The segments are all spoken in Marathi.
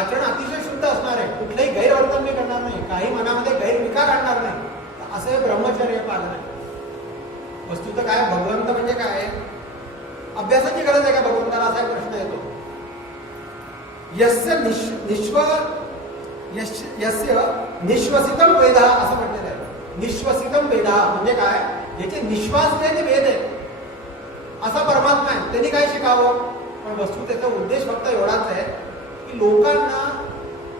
आचरण अतिशय शुद्ध असणार आहे, कुठलेही गैरवर्तन मी करणार नाही, काही मनामध्ये गैरविकार आणणार नाही, असं हे ब्रह्मचर्य पालन आहे. वस्तुतः काय भगवंत म्हणजे काय, अभ्यासाची गरज आहे का भगवंताला, असा एक प्रश्न येतो. यस्य निश्वसितम वेदा असं म्हटलेलं आहे. निश्वसितम वेदा म्हणजे काय, याचे निश्वास नाही ते वेद आहे, असा परमात्मा आहे. त्यांनी काय शिकावं, पण वस्तू त्याचा उद्देश फक्त एवढाच आहे की लोकांना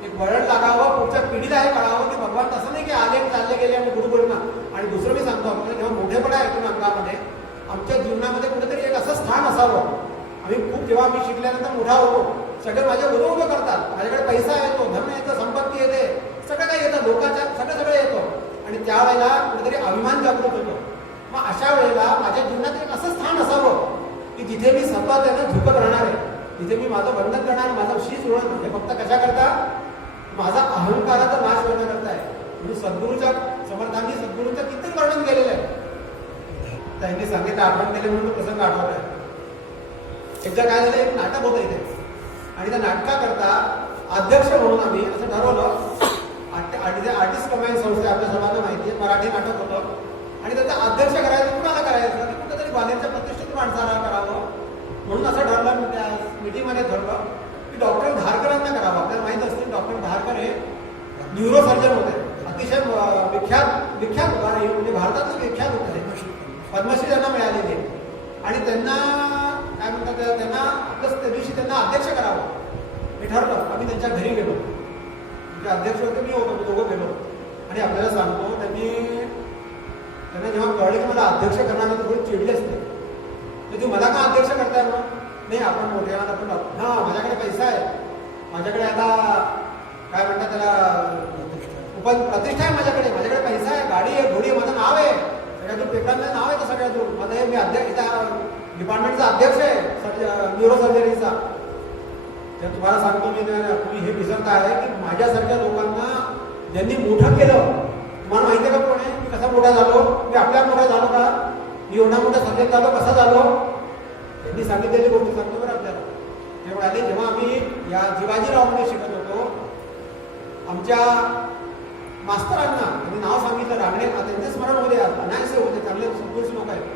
एक वळण लागावं, पुढच्या पिढीला हे कळावं की भगवान तसं नाही की आले चालले गेले आणि गुरुपौर्णिमा. आणि दुसरं मी सांगतो, आपल्याला जेव्हा मोठेपणा येतो ना अंगामध्ये, आमच्या जीवनामध्ये कुठेतरी एक असं स्थान असावं. जेव्हा आम्ही शिकल्यानंतर मोठा होतो, सगळे माझे उभं करतात, माझ्याकडे पैसा येतो, धन येतं, संपत्ती येते, सगळं काही येतं, लोकांच्या सगळं येतं, आणि त्यावेळेला कुठेतरी अभिमान जागृत होतो. मग अशा वेळेला माझ्या जीवनात एक असं स्थान असावं की जिथे मी सतत त्यांना झुकत राहणार आहे, तिथे मी माझं बंधन करणार, माझा शीश उडत. हे फक्त कशा करता, माझा अहंकाराचा नाश करण्याकरता आहे. म्हणजे सद्गुरूच्या समर्थांनी सद्गुरूचं किती वर्णन केलेलं आहे. त्यांनी सांगितलं, आठवण केले म्हणून प्रसंग आठवत आहे. एकदा काय झालं, एक नाटक होतं इथे, आणि त्या नाटकाकरता अध्यक्ष म्हणून आम्ही असं ठरवलं. आर्टिस्ट कमाई संस्था आपल्या सर्वांना माहिती आहे, मराठी नाटक होतं, आणि त्याचा अध्यक्ष करायचं कुणाला करायचं, कुठेतरी बालेरच्या प्रतिष्ठित माणसाला करावं म्हणून असं ठरलं. त्या मीटिंगमध्ये ठरलं की डॉक्टर धारकरांना करावं. आपल्याला माहित असतील, डॉक्टर धारकर हे न्यूरोसर्जन होते, अतिशय विख्यात म्हणजे भारतातले विख्यात होते, पद्मश्री त्यांना मिळालेली आहे. आणि त्यांना काय म्हणतात, त्यांना आपलं त्या दिवशी त्यांना अध्यक्ष करावं हे ठरलं. आम्ही त्यांच्या घरी गेलो, म्हणजे अध्यक्ष होते, मी होतो, दोघं गेलो. आणि आपल्याला सांगतो, त्यांना जेव्हा कळलं की मला अध्यक्ष करणार तर थोडी चिडली असते. तर तू मला का अध्यक्ष करताय मग, नाही आपण मोठे आहात, आपण हां माझ्याकडे पैसा आहे, माझ्याकडे आता काय म्हणतात त्याला प्रतिष्ठा आहे, माझ्याकडे पैसा आहे, गाडी आहे, घोडी आहे, माझं नाव आहे, सगळ्यातून पेपरांचं नाव आहे, तर सगळ्यातून माझं हे, मी अध्यक्ष डिपार्टमेंटचा अध्यक्ष आहे न्यूरोसर्जरीचा. तर तुम्हाला सांगतो मी, तुम्ही हे विसरता आहे की माझ्यासारख्या लोकांना ज्यांनी मोठं केलं, तुम्हाला माहिती आहे का कोण आहे, मी कसा मोठा झालो, मी आपल्या मोठा झालो का, मी एवढा मोठा सब्जेक्ट झालो, कसा झालो, त्यांनी सांगितलेली गोष्टी सांगतो बरं आपल्याला. ते म्हणाले, जेव्हा आम्ही या शिवाजीरावमध्ये शिकत होतो, आमच्या मास्तरांना त्यांनी नाव सांगितलं, रांगणे, त्यांचे स्मरण होते, अनायसे होते, चांगले संतोष लोक आहेत,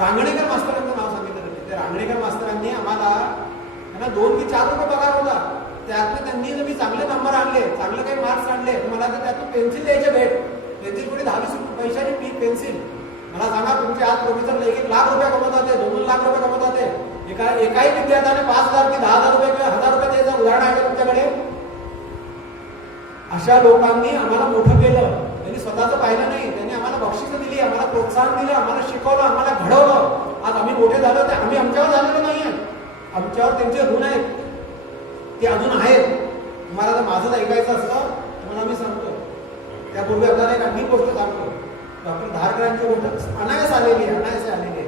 रांगणेकर मास्तरांचं नाव सांगितलं होते. ते रांगणेकर मास्तरांनी आम्हाला, त्यांना 2 की 4 रुपये पगार होता, त्यातनं त्यांनी जर मी चांगले नंबर आणले, चांगले काही मार्क्स आणले, मला तर त्यातून पेन्सिल द्यायचे भेट. पेन्सिल कुठे 10-20 पैशाची पेन्सिल. मला सांगा, तुमचे आज प्रोफेसर 1 लाख रुपये कमवत होते, 2 लाख रुपये कमवत होते, एकाही विद्यार्थ्याने 5,000 की 10,000 रुपये किंवा 1,000 रुपये द्यायचं उदाहरण आहे तुमच्याकडे. अशा लोकांनी आम्हाला मोठं केलं. त्यांनी स्वतःचं पाहिलं नाही, त्यांनी आम्हाला बक्षिसं दिली, आम्हाला प्रोत्साहन दिलं, आम्हाला शिकवलं, आम्हाला घडवलं. आज आम्ही मोठे झालो, ते आम्ही आमच्यावर झालेलो नाहीये, आमच्यावर त्यांचे ऋण आहेत, ते अजून आहेत. तुम्हाला जर माझंच ऐकायचं असतं तुम्हाला मी सांगतो. त्यापूर्वी आपल्याला एक आणखी गोष्ट सांगतो. डॉक्टर धारकरांची गोष्ट अनायास आलेली आहे.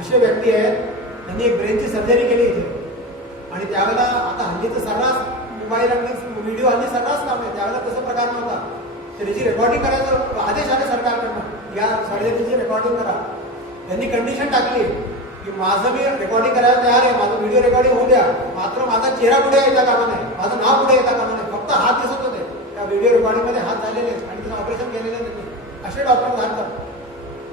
असे व्यक्ती आहेत, त्यांनी एक ब्रेनची सर्जरी केली इथे, आणि त्यावेळेला आता हल्लीचं सर्रास मोबाईल आणि व्हिडिओ हल्ली सर्रास काम आहे, त्यावेळेला तसं प्रकार नव्हता. त्याची रेकॉर्डिंग करायचं आदेश आले सरकारकडनं, या सर्जरीची रेकॉर्डिंग करा. त्यांनी कंडिशन टाकली की माझं मी रेकॉर्डिंग करायला तयार आहे, माझं व्हिडिओ रेकॉर्डिंग होऊ द्या, मात्र माझा चेहरा पुढे येता कामा नाही, माझं नाव पुढे येता कामा नाही, फक्त हात दिसत होते त्या व्हिडिओ रेकॉर्डिंगमध्ये, हात झालेले आणि त्याचं ऑपरेशन केलेलं त्यांनी. असे डॉक्टर झालं.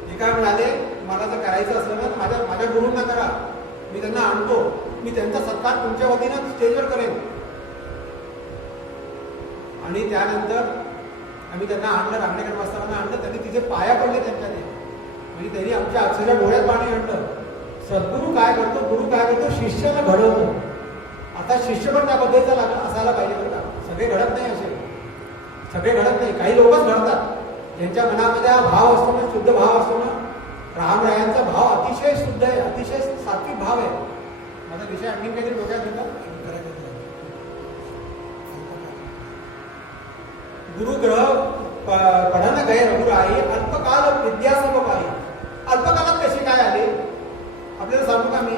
ते काय म्हणाले, मला जर करायचं असलं ना माझ्या गुरूंना करा, मी त्यांना आणतो, मी त्यांचा सत्कार तुमच्या वतीनं स्टेजवर करेन. आणि त्यानंतर आम्ही त्यांना आणलं, रांगणेकर मास्तरांना आणलं, त्यांनी तिथे पाया पडले त्यांच्याने. म्हणजे त्यांनी आमच्या अक्षरशः डोळ्यात पाणी आणलं. सद्गुरू काय करतो, गुरु काय करतो, शिष्याला घडवतो. आता शिष्य पण त्या पद्धतीचा असायला पाहिजे बरं का. सगळे घडत नाही, असे सगळे घडत नाही, काही लोकच घडतात ज्यांच्या मनामध्ये हा भाव असतो ना, शुद्ध भाव असतो ना. रामरायांचा भाव अतिशय शुद्ध आहे, अतिशय सात्विक भाव आहे. माझा विषय आणखी काहीतरी डोक्यात येतो. गुरुग्रह पढन गए रघुराई, अल्पकाल विद्या सब पाई. अल्पकालात कशी काय आली आपल्याला सांगू का मी?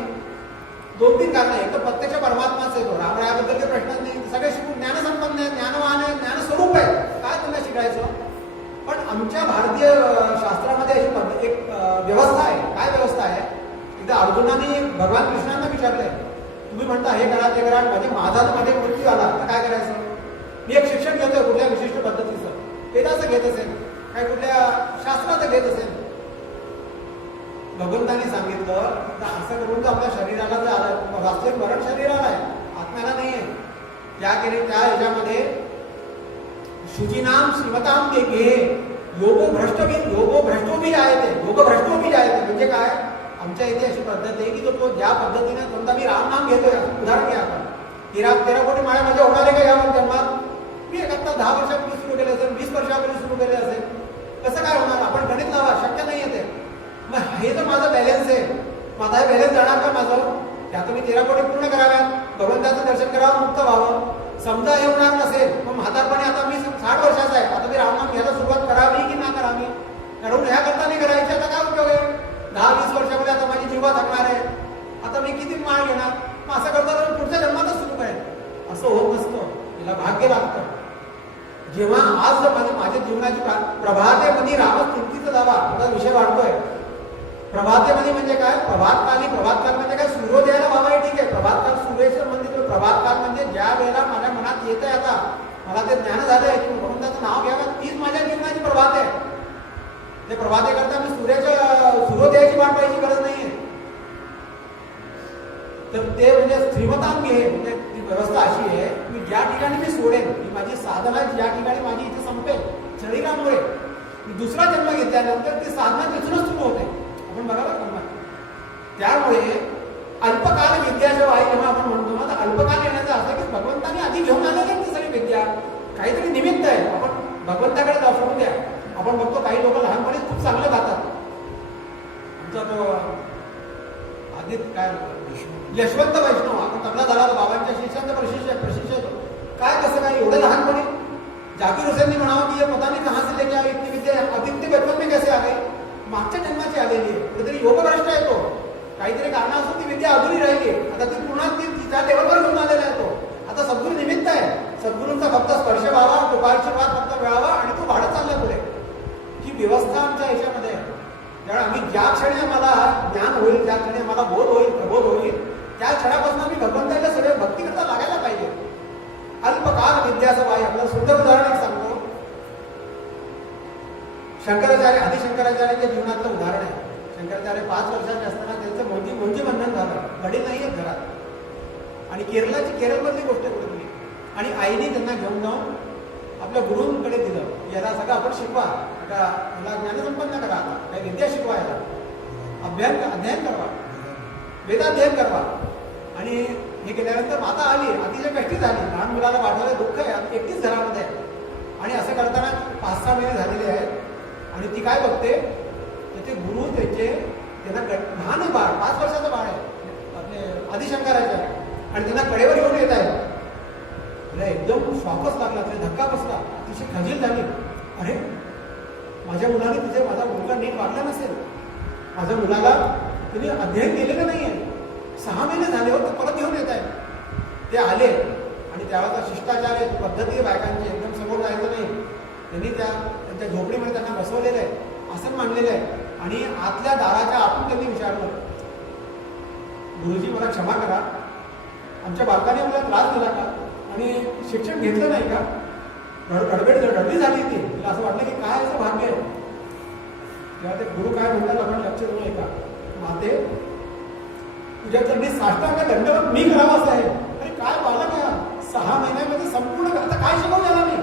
2-3 कारण आहे. एक तर प्रत्यक्ष परमात्माच येतो. रामरायाबद्दल काही प्रश्नच नाही, सगळे शिकून ज्ञानसंपन्न आहे, ज्ञानवान आहे, ज्ञानस्वरूप आहे, काय त्यांना शिकायचं? पण आमच्या भारतीय शास्त्रामध्ये अशी एक व्यवस्था आहे. काय व्यवस्था आहे? एकदा अर्जुनाने भगवान कृष्णांना विचारलंय, तुम्ही म्हणता हे करा ते करा, म्हणजे माझा मृत्यू आला तर काय करायचं? मी एक शिक्षण घेतोय कुठल्या विशिष्ट पद्धतीचं, वेदाचं घेत असेल, काय कुठल्या शास्त्राचं घेत असेल. भगवंतांनी सांगितलं तर असं करून तर आपल्या शरीराला जर आलं, वास्तविक मरण शरीराला आहे, आत्म्याला नाही आहे. त्या ह्याच्यामध्ये शुचिनाम श्रीमताम देखे योगो भ्रष्टोभी आहे ते, योग भ्रष्टोभी आहे ते. म्हणजे काय? आमच्या इथे अशी पद्धत आहे की तो ज्या पद्धतीने समजा मी राम नाम घेतोय, उदाहरण घ्या आपण, 13 कोटी माळ्या माझ्या होणारे का या जन्मात? मी आता 10 वर्षापूर्वी सुरू केले असेल, 20 वर्षापूर्वी सुरू केले असेल, कसं काय होणार? आपण गणित लावा, शक्य नाही येते. मग हे तर माझं बॅलेन्स आहे, माझा हे बॅलेन्स जाणार का माझं? त्यात मी 13 कोटी पूर्ण कराव्यात, भगवंताचं दर्शन करावं, मुक्त व्हावं. समजा हे होणार नसेल, मग म्हातारपणे आता मी 60 वर्षाचा आहे, आता मी रामनाम घ्यायला सुरुवात करावी की ना करावी? कारण ह्या करता नाही करायची, आता काय उपयोग आहे? 10-20 वर्षामध्ये आता माझी जीवा थकणार आहे, आता मी किती माळ घेणार? मग असं करता तर पुढच्या जन्मातच सुरू करेल. असं होत नसतं, तिला भाग्य लागतं. जेव्हा आज माझ्या जीवनाची प्रभातेमध्ये रामस्थितीचा दावा, माझा विषय वाढतोय. प्रभातेमध्ये म्हणजे काय? प्रभातकाल म्हणजे काय? सूर्योदयाला बाबा हे ठीक आहे, प्रभातकाल सूर्याचं मंदिर. प्रभातकाल म्हणजे ज्या वेळेला माझ्या मनात येत आहे, आता मला ते ज्ञान झालंय की भगवंताचं नाव घ्यावं, तीच माझ्या जीवनाची प्रभात आहे. ते प्रभाते करता मी सूर्योदयाची वाट पाहायची गरज नाहीये. तर ते म्हणजे श्रीमताम घे, म्हणजे ती व्यवस्था अशी आहे की ज्या ठिकाणी मी सोडेन, की माझी साधना ज्या ठिकाणी माझी इथे संपेल शरीरामुळे, दुसरा जन्म घेतल्यानंतर ती साधना तिथूनच सुरू होते. आपण बघायला करणार. त्यामुळे अल्पकाल विद्या जेव्हा आहे, जेव्हा आपण म्हणतो ना, तर अल्पकाल येण्याचं असं की भगवंताने आधी घेऊन आलेली ती सगळी विद्या, काहीतरी निमित्त आहे. आपण भगवंताकडे जाऊ शकू द्या. आपण बघतो काही लोक लहानपणी खूप चांगलं गातात. आमचा तो आदित काय यशवंत वैष्णव, आपण तबला झाला बाबांच्या शिष्यांचा प्रशिक्षक. काय कसं काय एवढं लहानपणी? जाकीर हुसेननी म्हणावं की ये पता नहीं कहां से लेके आए इतनी विद्या, आदित्य बचपन में कैसे आ गए? मागच्या जन्माची आलेली आहे, कुठेतरी योगभ्रष्ट आहे तो, काहीतरी कारण असून ती विद्या अधुरी राहिली, आता ती पुन्हा त्या लेवलवर घेऊन आलेला आहे तो. आता सद्गुरू निमित्त आहे, सद्गुरूंचा फक्त स्पर्श व्हावा, कृपाशीर्वाद फक्त मिळावा आणि तो वाढत चालला पुढे. ही व्यवस्था आमच्या ह्याच्यामध्ये आहे. त्यामुळे आम्ही ज्या क्षणी आम्हाला ज्ञान होईल, त्या क्षणी आम्हाला बोध होईल, प्रबोध होईल, त्या क्षणापासून आम्ही भगवंताच्या सगळ्या भक्ती करता लागायला पाहिजे. अल्पकाल विद्याचं बाई. आपल्याला सुंदर उदाहरण एक सांगतो. शंकराचार्य, आदिशंकराचार्याच्या जीवनातलं उदाहरण आहे. शंकराचार्य 5 वर्षाचे असताना त्यांचं मुंजी बंधन झालं, वडील नाही आहेत घरात, आणि केरळमधली गोष्ट कुठली, आणि आईने त्यांना घेऊन जाऊन आपल्या गुरूंकडे दिलं. याला सगळं आपण शिकवा, आता याला ज्ञानसंपन्न करा, आता काही विद्या शिकवा, याला अध्ययन करवा, वेदाध्ययन करवा. आणि हे केल्यानंतर माता आली, अतिशय कष्टी झाली, लहान मुलाला वाढलेलं दुःख आहे, एकटीच घरामध्ये. आणि असं करताना 5-6 महिने झालेले आहेत, आणि ती काय बघते, त्याचे गुरु त्यांना लहान आहे, बाळ 5 वर्षाचं बाळ आहे आपले आदिशंकराचे, आणि त्यांना कडेवर घेऊन येत आहे. तिला एकदम शॉकच लागला, तिला धक्का बसला, अतिशय खजील झाली. अरे माझ्या मुलाने माझा मुलगा नीट वाढला नसेल, माझ्या मुलाला तिने अध्ययन केलेलं नाही आहे, 6 महिने झाले होते, परत घेऊन येत आहे. ते आले, आणि त्यावेळेला शिष्टाचार आहे, पद्धती बायकांची एकदम समोर जायचं नाही. त्यांनी त्यांच्या झोपडीमध्ये त्यांना बसवलेलं आहे, आसन मांडलेलं आहे, आणि आतल्या दाराच्या आतून त्यांनी विचारलं गुरुजी मला क्षमा करा, आमच्या बालकाने मला त्रास दिला का आणि शिक्षण घेतलं नाही का, गडबडी झाली ती, तिला असं वाटलं की काय असं भाग्य आहे. तेव्हा ते गुरु काय म्हणतात आपण लक्ष देऊ नये का, माते तुझ्या चरणी साष्टांग दंडवत मी करावा असं आहे. अरे काय बालक आहे, 6 महिन्यामध्ये संपूर्ण आता काय शिकवू त्याला मी,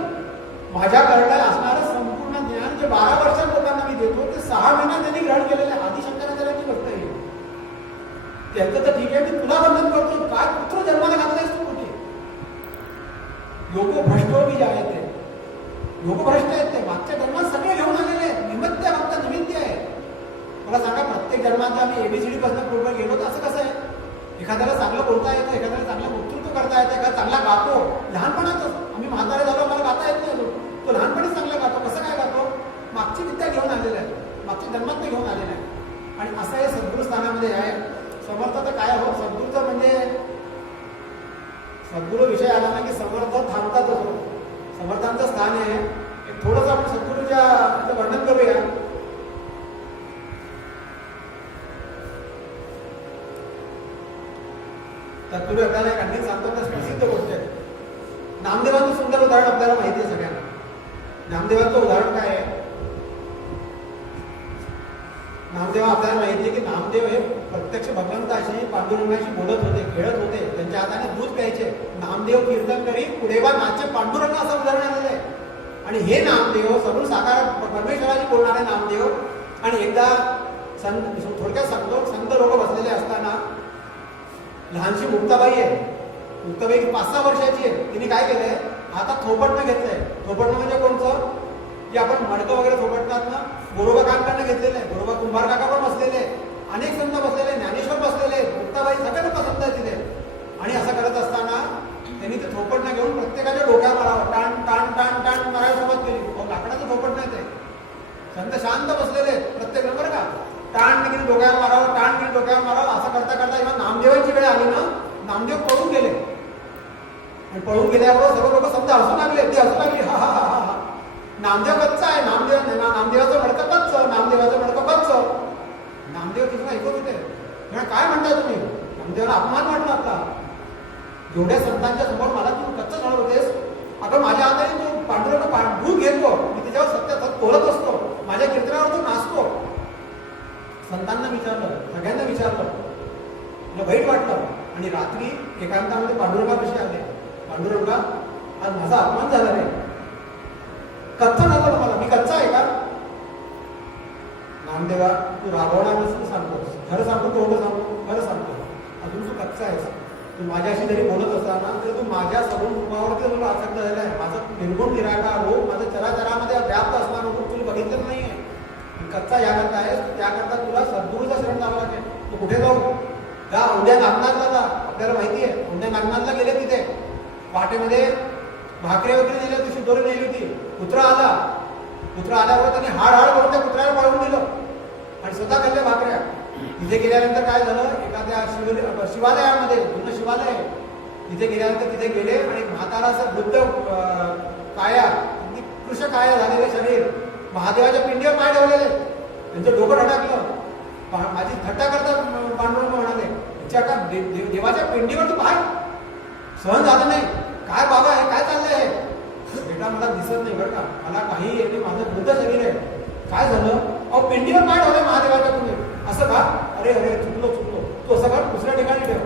माझ्याकडे असणारं संपूर्ण ज्ञान जे 12 वर्षात लोकांना मी देतो ते 6 महिन्यात त्यांनी ग्रहण केलेलं आहे. आदिशंकराचार्यांची गोष्ट आहे. त्यांचं तर ठीक आहे, मी तुला बंधन करतो, काय पुत्र जन्माला घातलायस तू कुठे. योग भ्रष्टो मी जायते, योग भ्रष्ट आहेत ते, मागच्या जन्मात सगळे घेऊन आलेले आहेत, निमित्त फक्त निमित्त आहे. मला सांगा, प्रत्येक जन्मात आम्ही एबीसीडी पासून पुढे गेलो तर असं कसं आहे, एखाद्याला चांगलं बोलता येतं, एखाद्याला चांगलं वक्तृत्व करता येतं, एखादा चांगला गातो, लहानपणातच. आम्ही म्हातारे झालो, मला गाता येत नाही, तो लहानपणीच चांगला गातो. कसं काय गातो, मागची विद्या घेऊन आलेला आहे, मागच्या जन्मात ते घेऊन आलेलं आहे. आणि असं हे सद्गुरू स्थानामध्ये आहे. समर्थ तर काय हो, सद्गुरूचं म्हणजे सद्गुरू विषय आला ना की समर्थ थांबताच असतो. समर्थांचं स्थान आहे. थोडंसं आपण सद्गुरूच्या वर्णन करूया. तत्पूर्वी आपल्याला एक आणखी सांगतो, तर प्रसिद्ध गोष्ट आहे. नामदेवांचं सुंदर उदाहरण आपल्याला माहिती आहे सगळ्यांना. नामदेवांचं उदाहरण काय आहे, नामदेव आपल्याला माहिती आहे की नामदेव हे प्रत्यक्ष भगवंताशी पांडुरंगाशी बोलत होते, खेळत होते, त्यांच्या हाताने दूध प्यायचे. नामदेव कीर्तन करी पुढे बा नाचे पांडुरंग असं उदाहरण आलेलं आहे. आणि हे नामदेव सगुण साकार परमेश्वराशी बोलणारे नामदेव. आणि एकदा थोडक्यात सांगतो, संत लोक बसलेले असताना लहानशी मुक्ताबाई आहे, मुक्ताबाई 5-6 वर्षाची आहे. तिने काय केलंय, हातात थोपटणं घेतलंय. थोपटणं म्हणजे कोणतं, की आपण मडकं वगैरे थोपटतात ना, गोरोबा काकांकडनं घेतलेलं आहे. गोरोबा कुंभार काका पण बसलेले, अनेक संत बसलेले, ज्ञानेश्वर बसलेले, मुक्ताबाई सगळ्यांना पसंत आहे तिथे. आणि असं करत असताना त्यांनी ते थोपटणं घेऊन प्रत्येकाच्या डोक्यावर मारावं, टाण टाण टाण टाण मारायला सुरुवात केली. लाकडाचं थोपटणं आहे ते. संत शांत बसलेले प्रत्येक जण, बरं का, टाण घेऊन डोक्यावर मारावं, टाण घेऊन डोक्यावर मारावं. असं करता करता जेव्हा नामदेवांची वेळ आली ना, नामदेव पळून गेले. आणि पळून गेल्यावर सर्व लोक समजा हसू लागले, ती हसू लागली, हा हा हा हा. नामदेव कच्चा आहे, नामदेवाचं मडकं कच्च, नामदेवाचं मडकं कच्च. नामदेव तिथं ऐकत होते. काय म्हणताय तुम्ही, नामदेवाला अपमान वाटला आपला, एवढ्या संतांच्या समोर मला तू कच्च झालं होतेस. अगं माझ्या हाताने तू पांडुरंग दूध घेतो, मी त्याच्यावर सत्यात बोलत असतो, माझ्या कीर्तनावर तू नाचतो. संतांना विचारलं, सगळ्यांना विचारलं, मला वाईट वाटलं. आणि रात्री एकांतामध्ये पांडुरंगाविषयी आले, पांडुरंगा आज माझा अपमान झाला रे, कच्चा झाला मला, मी कच्चा आहे का. नामदेवा तू राबवणार नसून सांगतोस, खरं सांगतो, तोंड सांगतो, खरं सांगतो, अजून तू कच्चा आहेस. तू माझ्याशी जरी बोलत असताना तरी तू माझ्या सगुण रूपावरती तुला आसक्त झालेला आहे. माझं निर्गुण निराकार रूप, माझं चराचरामध्ये व्याप्त असणारं रूप तुला बघितलं नाही आहे. कच्चा याकरता आहेस, त्याकरता तुला सद्गुरूचा शरण जावं लागेल. तू कुठे जाऊ, जा उद्या नागनाथला जा. आपल्याला माहिती आहे, उद्या नागनाथला गेले, तिथे वाटेमध्ये भाकरे वगैरे नेले होते, शिदोरी नेली होती. कुत्रा आला, कुत्रा आल्यावर त्यांनी हाड करून त्या कुत्र्याला पळवून दिलं आणि स्वतः खाल्ल्या भाकऱ्या. तिथे गेल्यानंतर काय झालं, एखाद्या शिवालयामध्ये, जुनं शिवालय, तिथे गेल्यानंतर तिथे गेले आणि म्हातारा असं वृद्ध काया, कृष्ण काया झालेले शरीर, महादेवाच्या पिंडीवर पाय ठेवलेले, त्यांचं डोकं ढटाकलं. माझी थट्टा करतात पांडुरंग म्हणाले, का देवाच्या पिंडीवर तू पाय, सहन झालं नाही. काय बाबा हे काय चाललंय हे, बेटा मला दिसत नाही बरं का, मला काही येते, माझं वृद्ध शरीर आहे. काय झालं, अहो पिंडीवर पाय ठेवले महादेवाच्या तुम्ही, असं का, अरे अरे चुकलो, तू असं कर, दुसऱ्या ठिकाणी ठेव.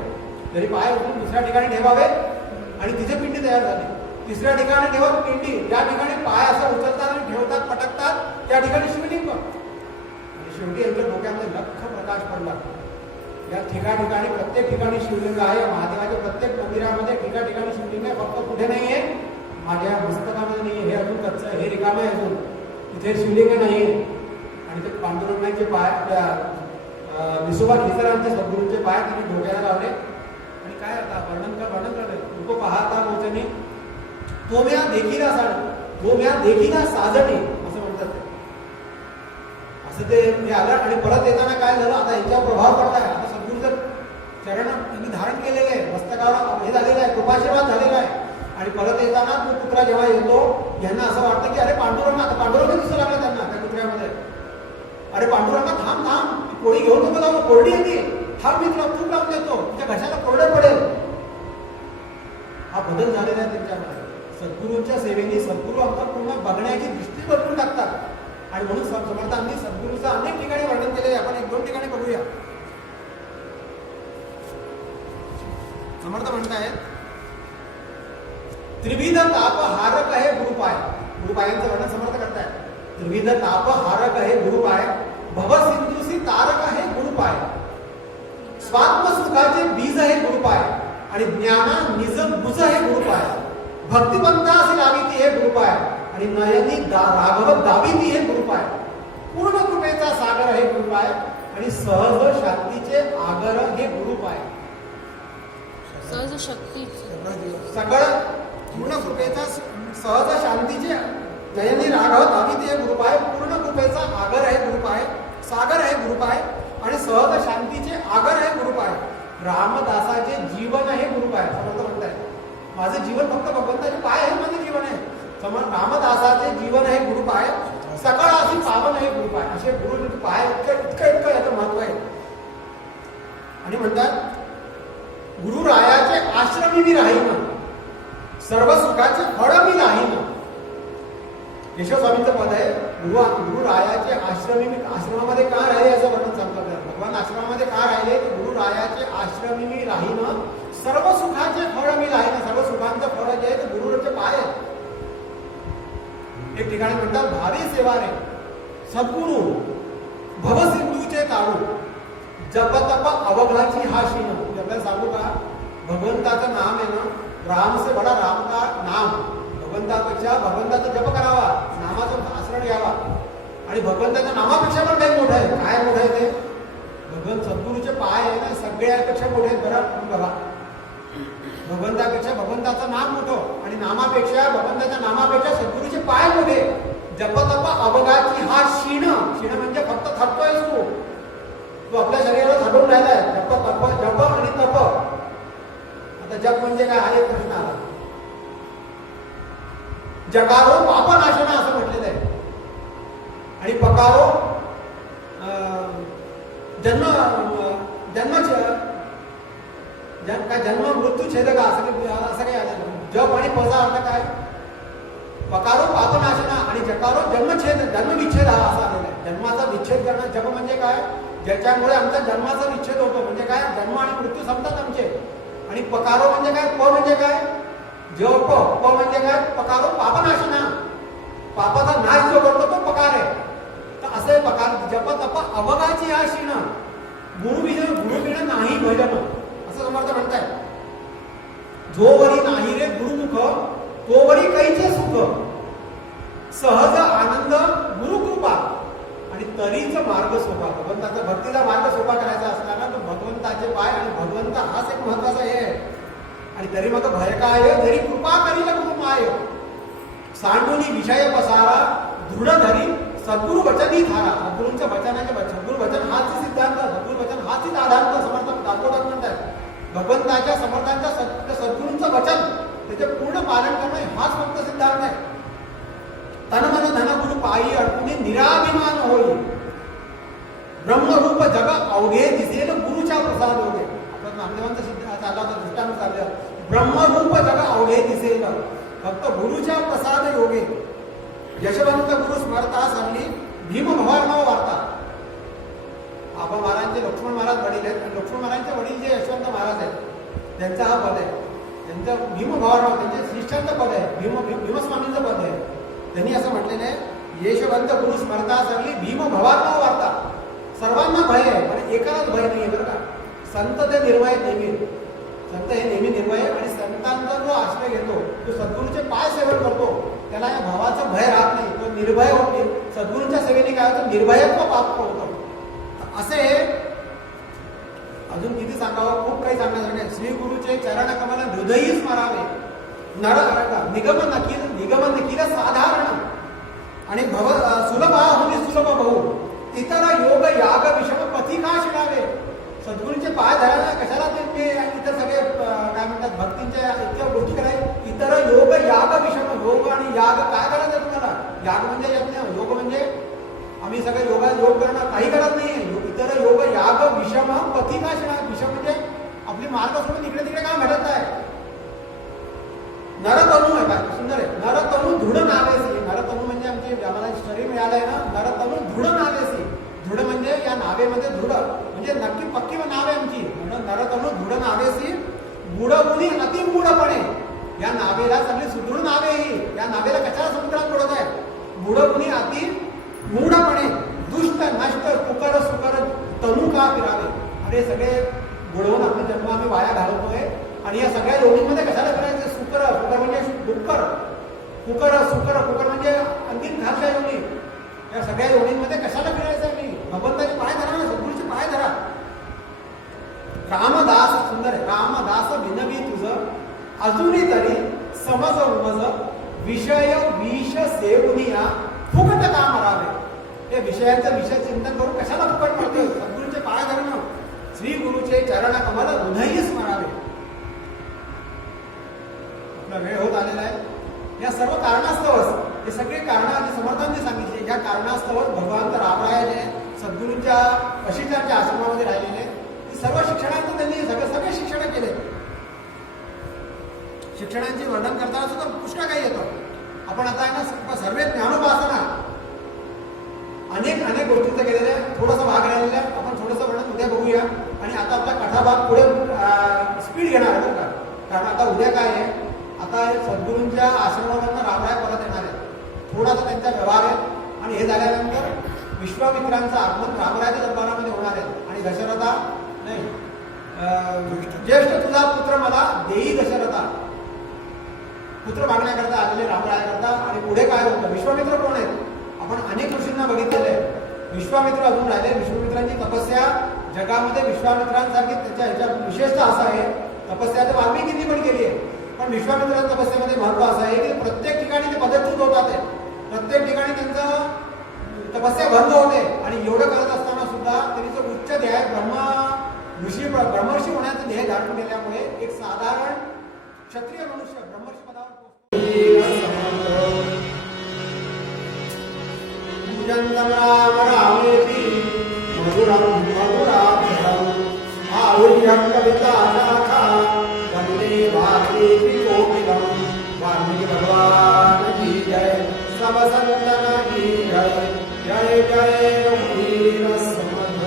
तरी पाय उचलून दुसऱ्या ठिकाणी ठेवावे आणि तिथे पिंडी तयार झाली. तिसऱ्या ठिकाणी ठेवा पिंडी, ज्या ठिकाणी पाय असं उचलतात आणि ठेवतात, पटकतात, त्या ठिकाणी शिवलिंग. आणि शेवटी यांच्या डोक्यामध्ये लख प्रकाश पडला. या ठिकाणी प्रत्येक ठिकाणी शिवलिंग आहे. महादेवाच्या प्रत्येक मंदिरामध्ये ठिकाणी शिवलिंग आहे, फक्त कुठे नाहीये, माझ्या मस्तकामध्ये नाहीये, हे अजून कच्चं आहे, हे रिकाम आहे अजून, तिथे शिवलिंग नाहीये. आणि ते पांडुरंगाचे पाय, त्या विसोबा खेचरांचे सद्गुरूंचे पाय त्यांनी डोक्याला लावले. आणि काय आता वर्णन करले, लोक पाहता मोजणी तोम्या देखीला साडी, तोम्या देखीला साजणी असं म्हणतात ते. असं ते आलं. आणि परत येताना काय झालं, आता याच्यावर प्रभाव पडलाय. आता सद्गुरूचं चरण त्यांनी धारण केलेलं आहे, मस्तकावर हे झालेलं आहे, कृपाशीर्वाद झालेला आहे. आणि परत येताना तो कुत्रा जेव्हा येतो, यांना असं वाटतं की अरे पांडुरंग दिसू लागला त्यांना त्या कुत्र्यामध्ये. अरे पांडुरंगा थांब, कोळी घेऊन नको जाऊ, कोरडी येते. हा मी तुला तूप लावून देतो, तुझ्या घशाला कोरडं पडेल. हा बदल झालेला आहे त्यांच्यामध्ये. सद्गुरूंच्या सेवेने सद्गुरू आमचा पूर्ण बघण्याची दृष्टी बदलून टाकतात. आणि म्हणून समर्थांनी सद्गुरूचं अनेक ठिकाणी वर्णन केले. आपण एक दोन ठिकाणी बघूया. समर्थ म्हणतायत, त्रिविध ताप हारक आहे गुरुपाय. गुरुपायांचं वर्णन समर्थ करताय. त्रिविध ताप हारक आहे गुरुपाय, भव सिंधुसी तारक आहे गुरुपाय, स्वात्म सुखाचे बीज आहे गुरुपाय, आणि ज्ञाना निज बुज आहे गुरुपाय, भक्तिपंथासी लाविती हे गुरुपाय, आणि नयनी राघव दाविती हे गुरुपाय, पूर्ण कृपेचा सागर हे गुरुपाय, आणि सहज शांतीचे आगर हे गुरुपाय. सहज शक्ती सगळं पूर्ण कृपेचा सहज शांतीचे नयनी राघव दाविती हे गुरुपाय, पूर्ण कृपेचा आगर आहे गुरुपाय, सागर आहे गुरुपाय, आणि सहज शांतीचे आगर आहे गुरुपाय, रामदासाचे जीवन आहे गुरुपाय. समर्थ म्हणताय, माझं जीवन फक्त भगवंताचे पाय आहे, माझे जीवन आहे. रामदासाचे जीवन आहे गुरुपाय, सकळ अशी पावन आहे गुरुपाय. असे गुरु पाय इतकं याचं महत्व आहे. आणि म्हणतात, गुरुरायाचे आश्रमी मी राहीन, सर्व सुखाचे फळ मी राहीन. यशोस्वामींचं पद आहे, गुरुरायाचे आश्रमी मी. आश्रमामध्ये का राहिले याचं वर्णन सांगतात. भगवान आश्रमामध्ये का राहिले? गुरुरायाचे आश्रमी मी राहीन, सर्व सुखाचे फळ मी राहीन. सर्व सुखांचं फळ जे आहे ते गुरुचे पाय आहे. एक ठिकाणी म्हणतात, भावी सेवा रे सद्गुरु भवसिंधूचे ताळू, जप तप अवघाची हा शीन. आपल्याला सांगू का, भगवंताचं नाम आहे ना, राम से बडा राम का नाम. भगवंतापेक्षा भगवंताचा जप करावा, नामाचं आश्रय घ्यावा. आणि भगवंताच्या नामापेक्षा पण काही मोठं आहे. काय मोठं आहे ते? भगवंत सद्गुरूचे पाय आहे ना, सगळ्यापेक्षा मोठे आहेत. बरं बघा, भगवंतापेक्षा भगवंताचं नाम मोठं, आणि नामापेक्षा भगवंताच्या नामापेक्षा सद्गुरूचे पाय मोठे. जप तप अवघाची हा शीण. शीण म्हणजे फक्त थकतोय तू आपल्या शरीराला थकवून राहिलाय. जप तप, जप आणि तप. आता जप म्हणजे काय, हा एक प्रश्न आला. जकारो पापनाशना असं म्हटलेलं आहे, आणि पकारो जन्म मृत्यू छेदक असं काही आलं. जप आणि पचा अर्थ काय? पकारो पापनाशना आणि जकारो जन्मविच्छेद हा असा आलेला आहे. जन्माचा विच्छेद करणं. जप म्हणजे काय? ज्याच्यामुळे आमचा जन्माचा विच्छेद होतो. म्हणजे काय? जन्म आणि मृत्यू संपतात आमचे. आणि पकारो म्हणजे काय? प म्हणजे काय? जप. प म्हणजे काय? पकारो पापनाशना. पापाचा नाश जो करतो तो पकार आहे. तर असे पकार. जप तप अवघाची हा शीण, गुरुविण नाही भजन, असं समर्थ म्हणताय. जोवरी नाही रे गुरुमुख, तोवरी कैचे सुख, सहज आनंद गुरुकृपा, आणि तरीच मार्ग सोपा. भगवंताचा भक्तीचा मार्ग सोपा करायचा असताना तर भगवंताचे पाय आणि भगवंत हाच एक महत्वाचा हे आहे. आणि तरी मग भय काय, तरी कृपा करील गुरुमाय, सांडूनी विषय पसारा, दृढ धरी सद्गुरु वचनी थारा. सद्गुरूंच्या वचनाचे सद्गुरु वचन हाच सिद्धांत, सद्गुरु वचन हाच आधांत समर्थ दाखवतात म्हणतात. भगवंताच्या समर्थांच्या सद्गुरूंचं वचन त्याचे पूर्ण पालन करणं हाच फक्त सिद्धांत आहे. तन मन धन गुरु पायी अडकुनी निराभिमान होई, ब्रह्मरूप जग अवघे दिसेल गुरुच्या प्रसाद होते. आपण नामदेवांचा सिद्धांत आला होता, दृष्टांत चाललं. ब्रह्मरूप जग अवघे दिसेल, फक्त गुरुच्या प्रसाद योगे. यशवंत गुरु स्मरता सरली, भीम भवार्णव वार्ता. आपण महाराजांचे लक्ष्मण महाराज वडील आहेत, आणि लक्ष्मण महाराजांचे वडील जे यशवंत महाराज आहेत त्यांचा हा पद आहे. त्यांचं भीम भवार्णव त्यांचे श्रेष्ठांचं पद आहे. भीमस्वामींचं पद आहे. त्यांनी असं म्हटलेलं आहे, यशवंत गुरु स्मरता सरली, भीम भवार्णव वार्ता. सर्वांना भय आहे, पण एकालाच भय नाही आहे बरं का. संत ते निर्भय नेहमी. संत हे नेहमी निर्भय, आणि संतांचा जो आश्रय घेतो, तो सद्गुरूचे पाय सेवन करतो, त्याला या भावाचं भय राहत नाही. तो निर्भय होते. सद्गुरूंच्या सेवेने काय होतं? निर्भयत्व प्राप्त होतं. असे अजून किती सांगावं, खूप काही सांगण्यासारखे. श्री गुरुचे चरण कमल हृदयी स्मरावे, निगम नकील साधारण, आणि सुलभ होती सुलभ भाऊ, इतर योग याग विषम पथिका शिरावे. सद्गुरूंचे पाय धरायला कशाला ते इतर सगळे काय म्हणतात भक्तींच्या इतक्या गोष्टी करायच्या. इतर योग याग विषम. योग आणि याग काय करायचं तुम्हाला? याग म्हणजे यज्ञ, योग म्हणजे आम्ही सगळे योग करणं काही करत नाहीये. इतर योग याग विषम पथिकाशना. विषम म्हणजे आपली मार्ग सोडून इकडे तिकडे काय म्हणत आहे. नरतनू आहे काय सुंदर आहे. नरतनू दृढ नावेसी. नरतनू म्हणजे आमचे आम्हाला शरीर मिळालंय ना. नरतनू दृढ नावेसी. दृढ म्हणजे या नावेमध्ये दृढ म्हणजे नक्की पक्की नाव आहे आमची. म्हणून नरतनू दृढ नावेसी बुडवुनी अतिमूढपणे. या नावेला सगळी सुदृढ नावे ही. या नावेला कशाला समुद्रात बुडत आहे. बुडवुनी अति मूढपणे दुष्ट नष्ट कुकर सुकर तनू का फिरावे. अरे सगळे बुडवून आपले जन्म आम्ही वाया घालवतोय. आणि या सगळ्या योनीमध्ये कशाला फिरायचं. सुकर कुकर म्हणजे डुक्कर. कुकर सुकर कुकर म्हणजे अंतिम घातल्या योनी. या सगळ्या योनींमध्ये कशाला फिरायचं आम्ही. भगवंताचे पाय धरा ना. सद्गुरूचे पाय धरा. रामदास सुंदर आहे. रामदास विनवी तुझं अजूनही तरी समज उमज विषय विष सेवनिया फुकट का मरावे. हे विषयाचं विषय चिंतन करून कशाला फुकट पडतं. सद्गुरूचे पाय धरणं श्री गुरुचे चरण कमल हृदयी स्मरावे. आपला वेळ होत आलेला आहे. या सर्व कारणास्तवच हे सगळे कारण समर्थांनी सांगितले. या कारणास्तवच भगवान रामराय जे सद्गुरूंच्या वशिष्ठांच्या आश्रमामध्ये राहिलेले सर्व शिक्षणांचं त्यांनी सगळे शिक्षण केले. शिक्षणांचे वर्णन करताना सुद्धा पुष्कळ काही येतं. आपण आता आहे ना सर्व ज्ञानोपासना अनेक गोष्टींचं केलेलं आहे. थोडासा भाग राहिलेला आहे. आपण थोडंसं वर्णन उद्या बघूया. आणि आता आपला कथा भाग पुढे स्पीड घेणार आहे का. कारण आता उद्या काय आहे. आता सद्गुरूंच्या आश्रमावरनं रामराय परत येणार आहे. थोडासा त्यांचा व्यवहार आहे. आणि हे झाल्यानंतर विश्वामित्रांचं आगमन रामरायाच्या दरबारामध्ये होणार आहे. आणि दशरथा नाही ज्येष्ठ तुझा पुत्र मला देई दशरथा. पुत्र मागण्याकरता आलेले रामरायाकरता. आणि पुढे काय होतं. विश्वामित्र कोण आहेत. आपण अनेक ऋषींना बघितलेले आहे. विश्वामित्र अजून राहिले. विश्वामित्रांची तपस्या जगामध्ये विश्वामित्रांसारखी ह्याच्या विशेषता असा आहे. तपस्या तर वाल्मिकींनी पण केली आहे. पण विश्वामित्रांच्या तपस्येमध्ये महत्व असं आहे की प्रत्येक ठिकाणी ते पदच्युत होतात. प्रत्येक ठिकाणी त्यांचं तपस्या बंद होते. आणि एवढं करत असताना सुद्धा त्यांनी जो उच्च ध्येय ब्रह्मर्षी होण्याचा ध्येय धारण केल्यामुळे एक साधारण क्षत्रिय मनुष्य ब्रह्मर्षी पदावर पूजन्तं राम रामेति मधुरं मधुराक्षरम् आरुह्यं कविता शाखा वन्दे वाल्मीकि कोकिलं. वाल्मीकि भगवान की जय. सब संतन की जय. जय जय रघुवीर समर्थ.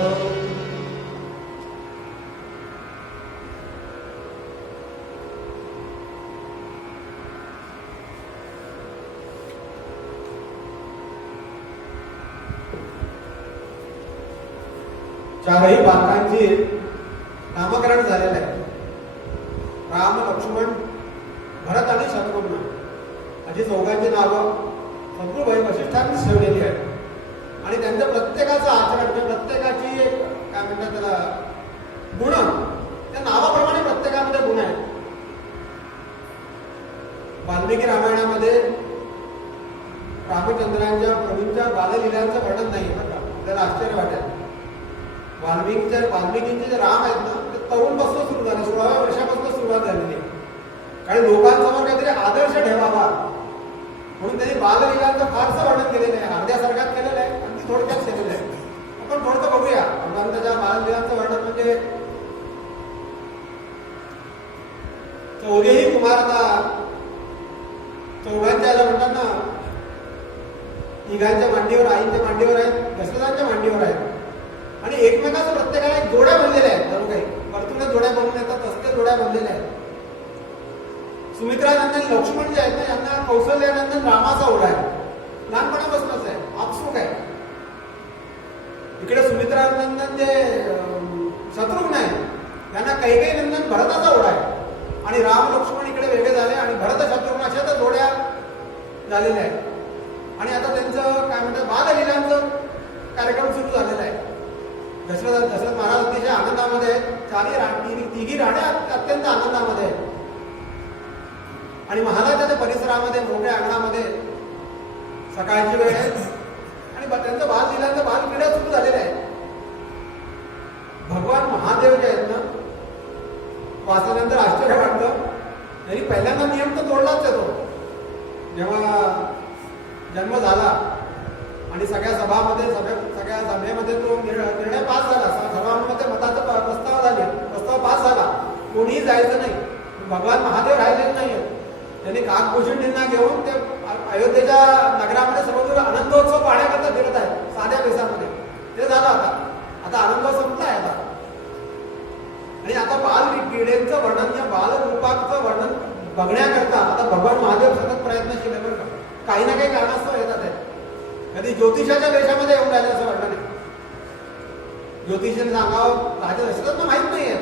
चारही बालकांचे नामकरण झालेलं आहे. राम लक्ष्मण भरत आणि शत्रुघ्न अशी चौघांची नावं सद्गुरू वशिष्ठांनीच ठेवलेली आहेत. आणि त्यांचं प्रत्येकाचं आचरण म्हणजे प्रत्येकाची काय म्हणतात त्याला गुण त्या नावाप्रमाणे प्रत्येकामध्ये गुण आहेत. वाल्मिकी रामायणामध्ये रामचंद्रांच्या प्रभूंच्या बाललीलांचं वर्णन नाही बरं का. आपल्याला आश्चर्य वाटेल. वाल्मिकींचे जे राम आहेत ना ते तरुणपासून सुरू झाले. 16व्या वर्षापासून सुरुवात झालेली आहे. कारण लोकांसमोर काहीतरी आदर्श ठेवावा म्हणून त्यांनी बाललीलांचं फारसं वर्णन केलेलं आहे. अर्ध्या सर्गात केलेलं आहे आणि ती थोडक्यात केलेलं आहे. आपण थोडंसं बघूया. भगवंताच्या बाललीलांचं वर्णन म्हणजे चौघेही कुमारता. चौघांच्या याला म्हणतात ना तिघांच्या मांडीवर आईंच्या मांडीवर आहेत. दशरथांच्या मांडीवर आहेत. आणि एकमेकांचं प्रत्येकाला एक जोड्या बनलेल्या आहेत. जणू काही परतून जोड्या बनवून येतात तसं जोड्या बनलेल्या आहेत. सुमित्रानंदन लक्ष्मण जे आहेत ना यांना कौशल्यानंदन रामाचा ओढा आहे. लहानपणापासूनच आहे. आपसूक आहे. इकडे सुमित्रानंदन जे शत्रुघ्न आहे त्यांना काही नंदन भरताचा ओढा आहे. आणि राम लक्ष्मण इकडे वेगळे झाले आणि भरत शत्रुघ्न अशा तर जोड्या झालेल्या आहेत. आणि आता त्यांचं काय म्हणतात बाललीलांचं कार्यक्रम सुरू झालेला आहे. दशरथ महाराज अतिशय आनंदामध्ये तिघी राण्या अत्यंत आनंदामध्ये आहेत. आणि महाराजाच्या परिसरामध्ये मोकळ्या अंगणामध्ये सकाळची वेळ आहे आणि त्यांचं बाललीलांचं बालक्रीडा सुरू झालेलं आहे. भगवान महादेव जे आहेत ना वाचल्यानंतर आश्चर्य वाटतं. त्यांनी पहिल्यांदा नियम तर तोडलाच येतो. जेव्हा जन्म झाला आणि सगळ्या सगळ्या सभेमध्ये तो निर्णय पास झाला. सर्वांमध्ये मताचा प्रस्ताव पास झाला. कोणीही जायचं नाही. भगवान महादेव राहिलेले नाही. त्यांनी काकभूषणींना घेऊन ते अयोध्येच्या नगरामध्ये सर्वदूर आनंदोत्सव पाहण्याकरता फिरत आहेत साध्या वेशामध्ये. ते झालं आता आनंदोत्सव संपला आहे आता. आणि आता बालक्रीडेचं वर्णन, या बालरूपाचं वर्णन बघण्याकरता आता भगवान महादेव सतत प्रयत्नशील आहे बरं का. काही ना काही कारणास्तव येतात आहे. कधी ज्योतिषाच्या वेशामध्ये येऊन राहिले असं वाटलं नाही. ज्योतिषाने सांगावं राजा दशरथांना माहित नाहीये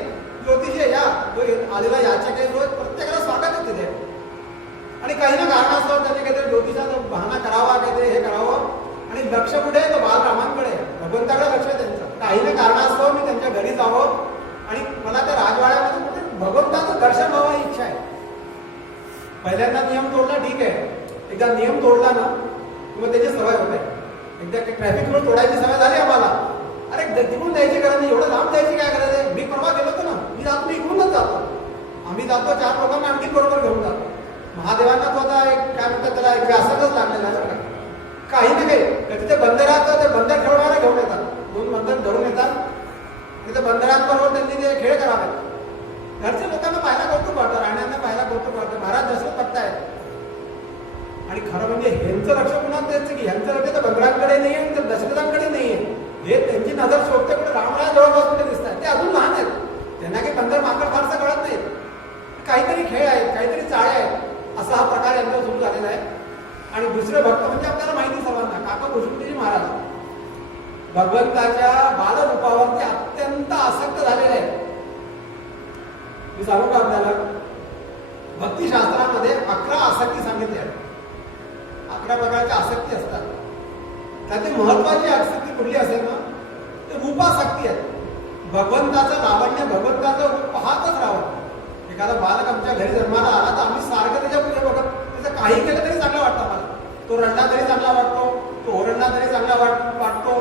ज्योतिषी या आलेला याच्या काही रोज प्रत्येकाला स्वागत आहे तिथे. आणि काही ना कारणास्तव त्यांनी काहीतरी ज्योतिषाचा बहाणा करावा, काहीतरी हे करावं. आणि लक्ष कुठे आहे? तर बालरामांकडे, भगवंताकडे लक्ष आहे त्यांचं. काही ना कारणास्तव मी त्यांच्या घरी जावं आणि मला त्या राजवाड्यामध्ये कुठे भगवंताचं दर्शन व्हावं ही इच्छा आहे. पहिल्यांदा नियम तोडला ठीक आहे. एकदा नियम तोडला ना मग त्याची सवय होते. एकदा ट्रॅफिक रूल तोडायची सवय झाली आम्हाला. अरे तिकडून द्यायची गरज नाही, एवढं लांब द्यायची काय गरज आहे. मी परवा गेलो होतो ना, मी जातो इकडूनच जातो. आम्ही जातो 4 लोकांना आणखी बरोबर घेऊन जातो. महादेवांना तो आता एक काय म्हणतात त्याला एक व्यासकच लागलेला आहे. काही ना काही तिथे बंदराचं ते बंदर खेळणारे घेऊन येतात. 2 बंदर धरून येतात. तिथे बंदरांबरोबर त्यांनी ते खेळ करावे. घरच्या लोकांना पाहायला कौतुक वाटतं, राहण्यांना पाहायला कौतुक वाटतं. महाराज दशरथ बघतायत. आणि खरं म्हणजे ह्यांचं लक्ष पुन्हा तेच की ह्यांचं लक्ष तर बंदरांकडे नाहीये आणि तर दशरथांकडे नाहीये. हे त्यांची नजर शोधते कुठे रामराज जवळपास कुठे दिसत आहे. ते अजून लहान आहेत. त्यांना काही बंदर माकड फारसं कळत नाहीत. काहीतरी खेळ आहेत, काहीतरी चाळे आहेत. असा हा प्रकार यांचा सुरू झालेला आहे. आणि दुसरे भक्त म्हणजे आपल्याला माहिती सर्वांना काकभूषणजी महाराज भगवंताच्या बालरूपावरती अत्यंत आसक्त झालेले आहेत. मी सांगू का आपल्याला, भक्तिशास्त्रामध्ये 11 आसक्ती सांगितल्या आहेत. 11 प्रकारच्या आसक्ती असतात. त्यातील महत्वाची आसक्ती कुठली असेल ना, ते रूपासक्ती आहे. भगवंताचं लावण्य, भगवंताचं रूप पाहतच राहावं. एखादा बालक आमच्या घरी जन्माला आला तर आम्ही सारखं त्याच्या पुढे बघत, त्याचं काही केलं तरी चांगलं वाटतं मला. तो रडला तरी चांगला वाटतो, तो ओरडला तरी चांगला वाटतो.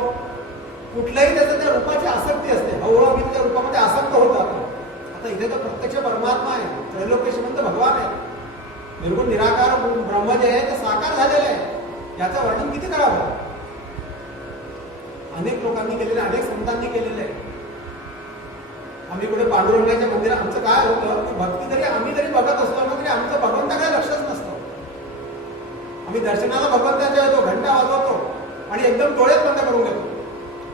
कुठल्याही त्याचं त्या रूपाची आसक्ती असते. हळूहळू मी त्या रूपामध्ये आसक्त होतो आपण. आता इथे तर प्रत्यक्ष परमात्मा आहे, त्रैलोक्य श्रीमंत भगवान आहे. निर्गुण निराकार ब्रह्म जे आहे ते साकार झालेलं आहे. याचं वर्णन किती करावं. अनेक लोकांनी केलेलं, अनेक संतांनी केलेलं आहे. आम्ही कुठे पांडुरंगाच्या मंदिरात आमचं काय होतं की भक्ती जरी आम्ही जरी बघत असलो ना तरी आमचं भगवंताकडे लक्षच नसतं. आम्ही दर्शनाला भगवंताच्या येतो, घंटा वाजवतो आणि एकदम डोळेच बंद करून घेतो.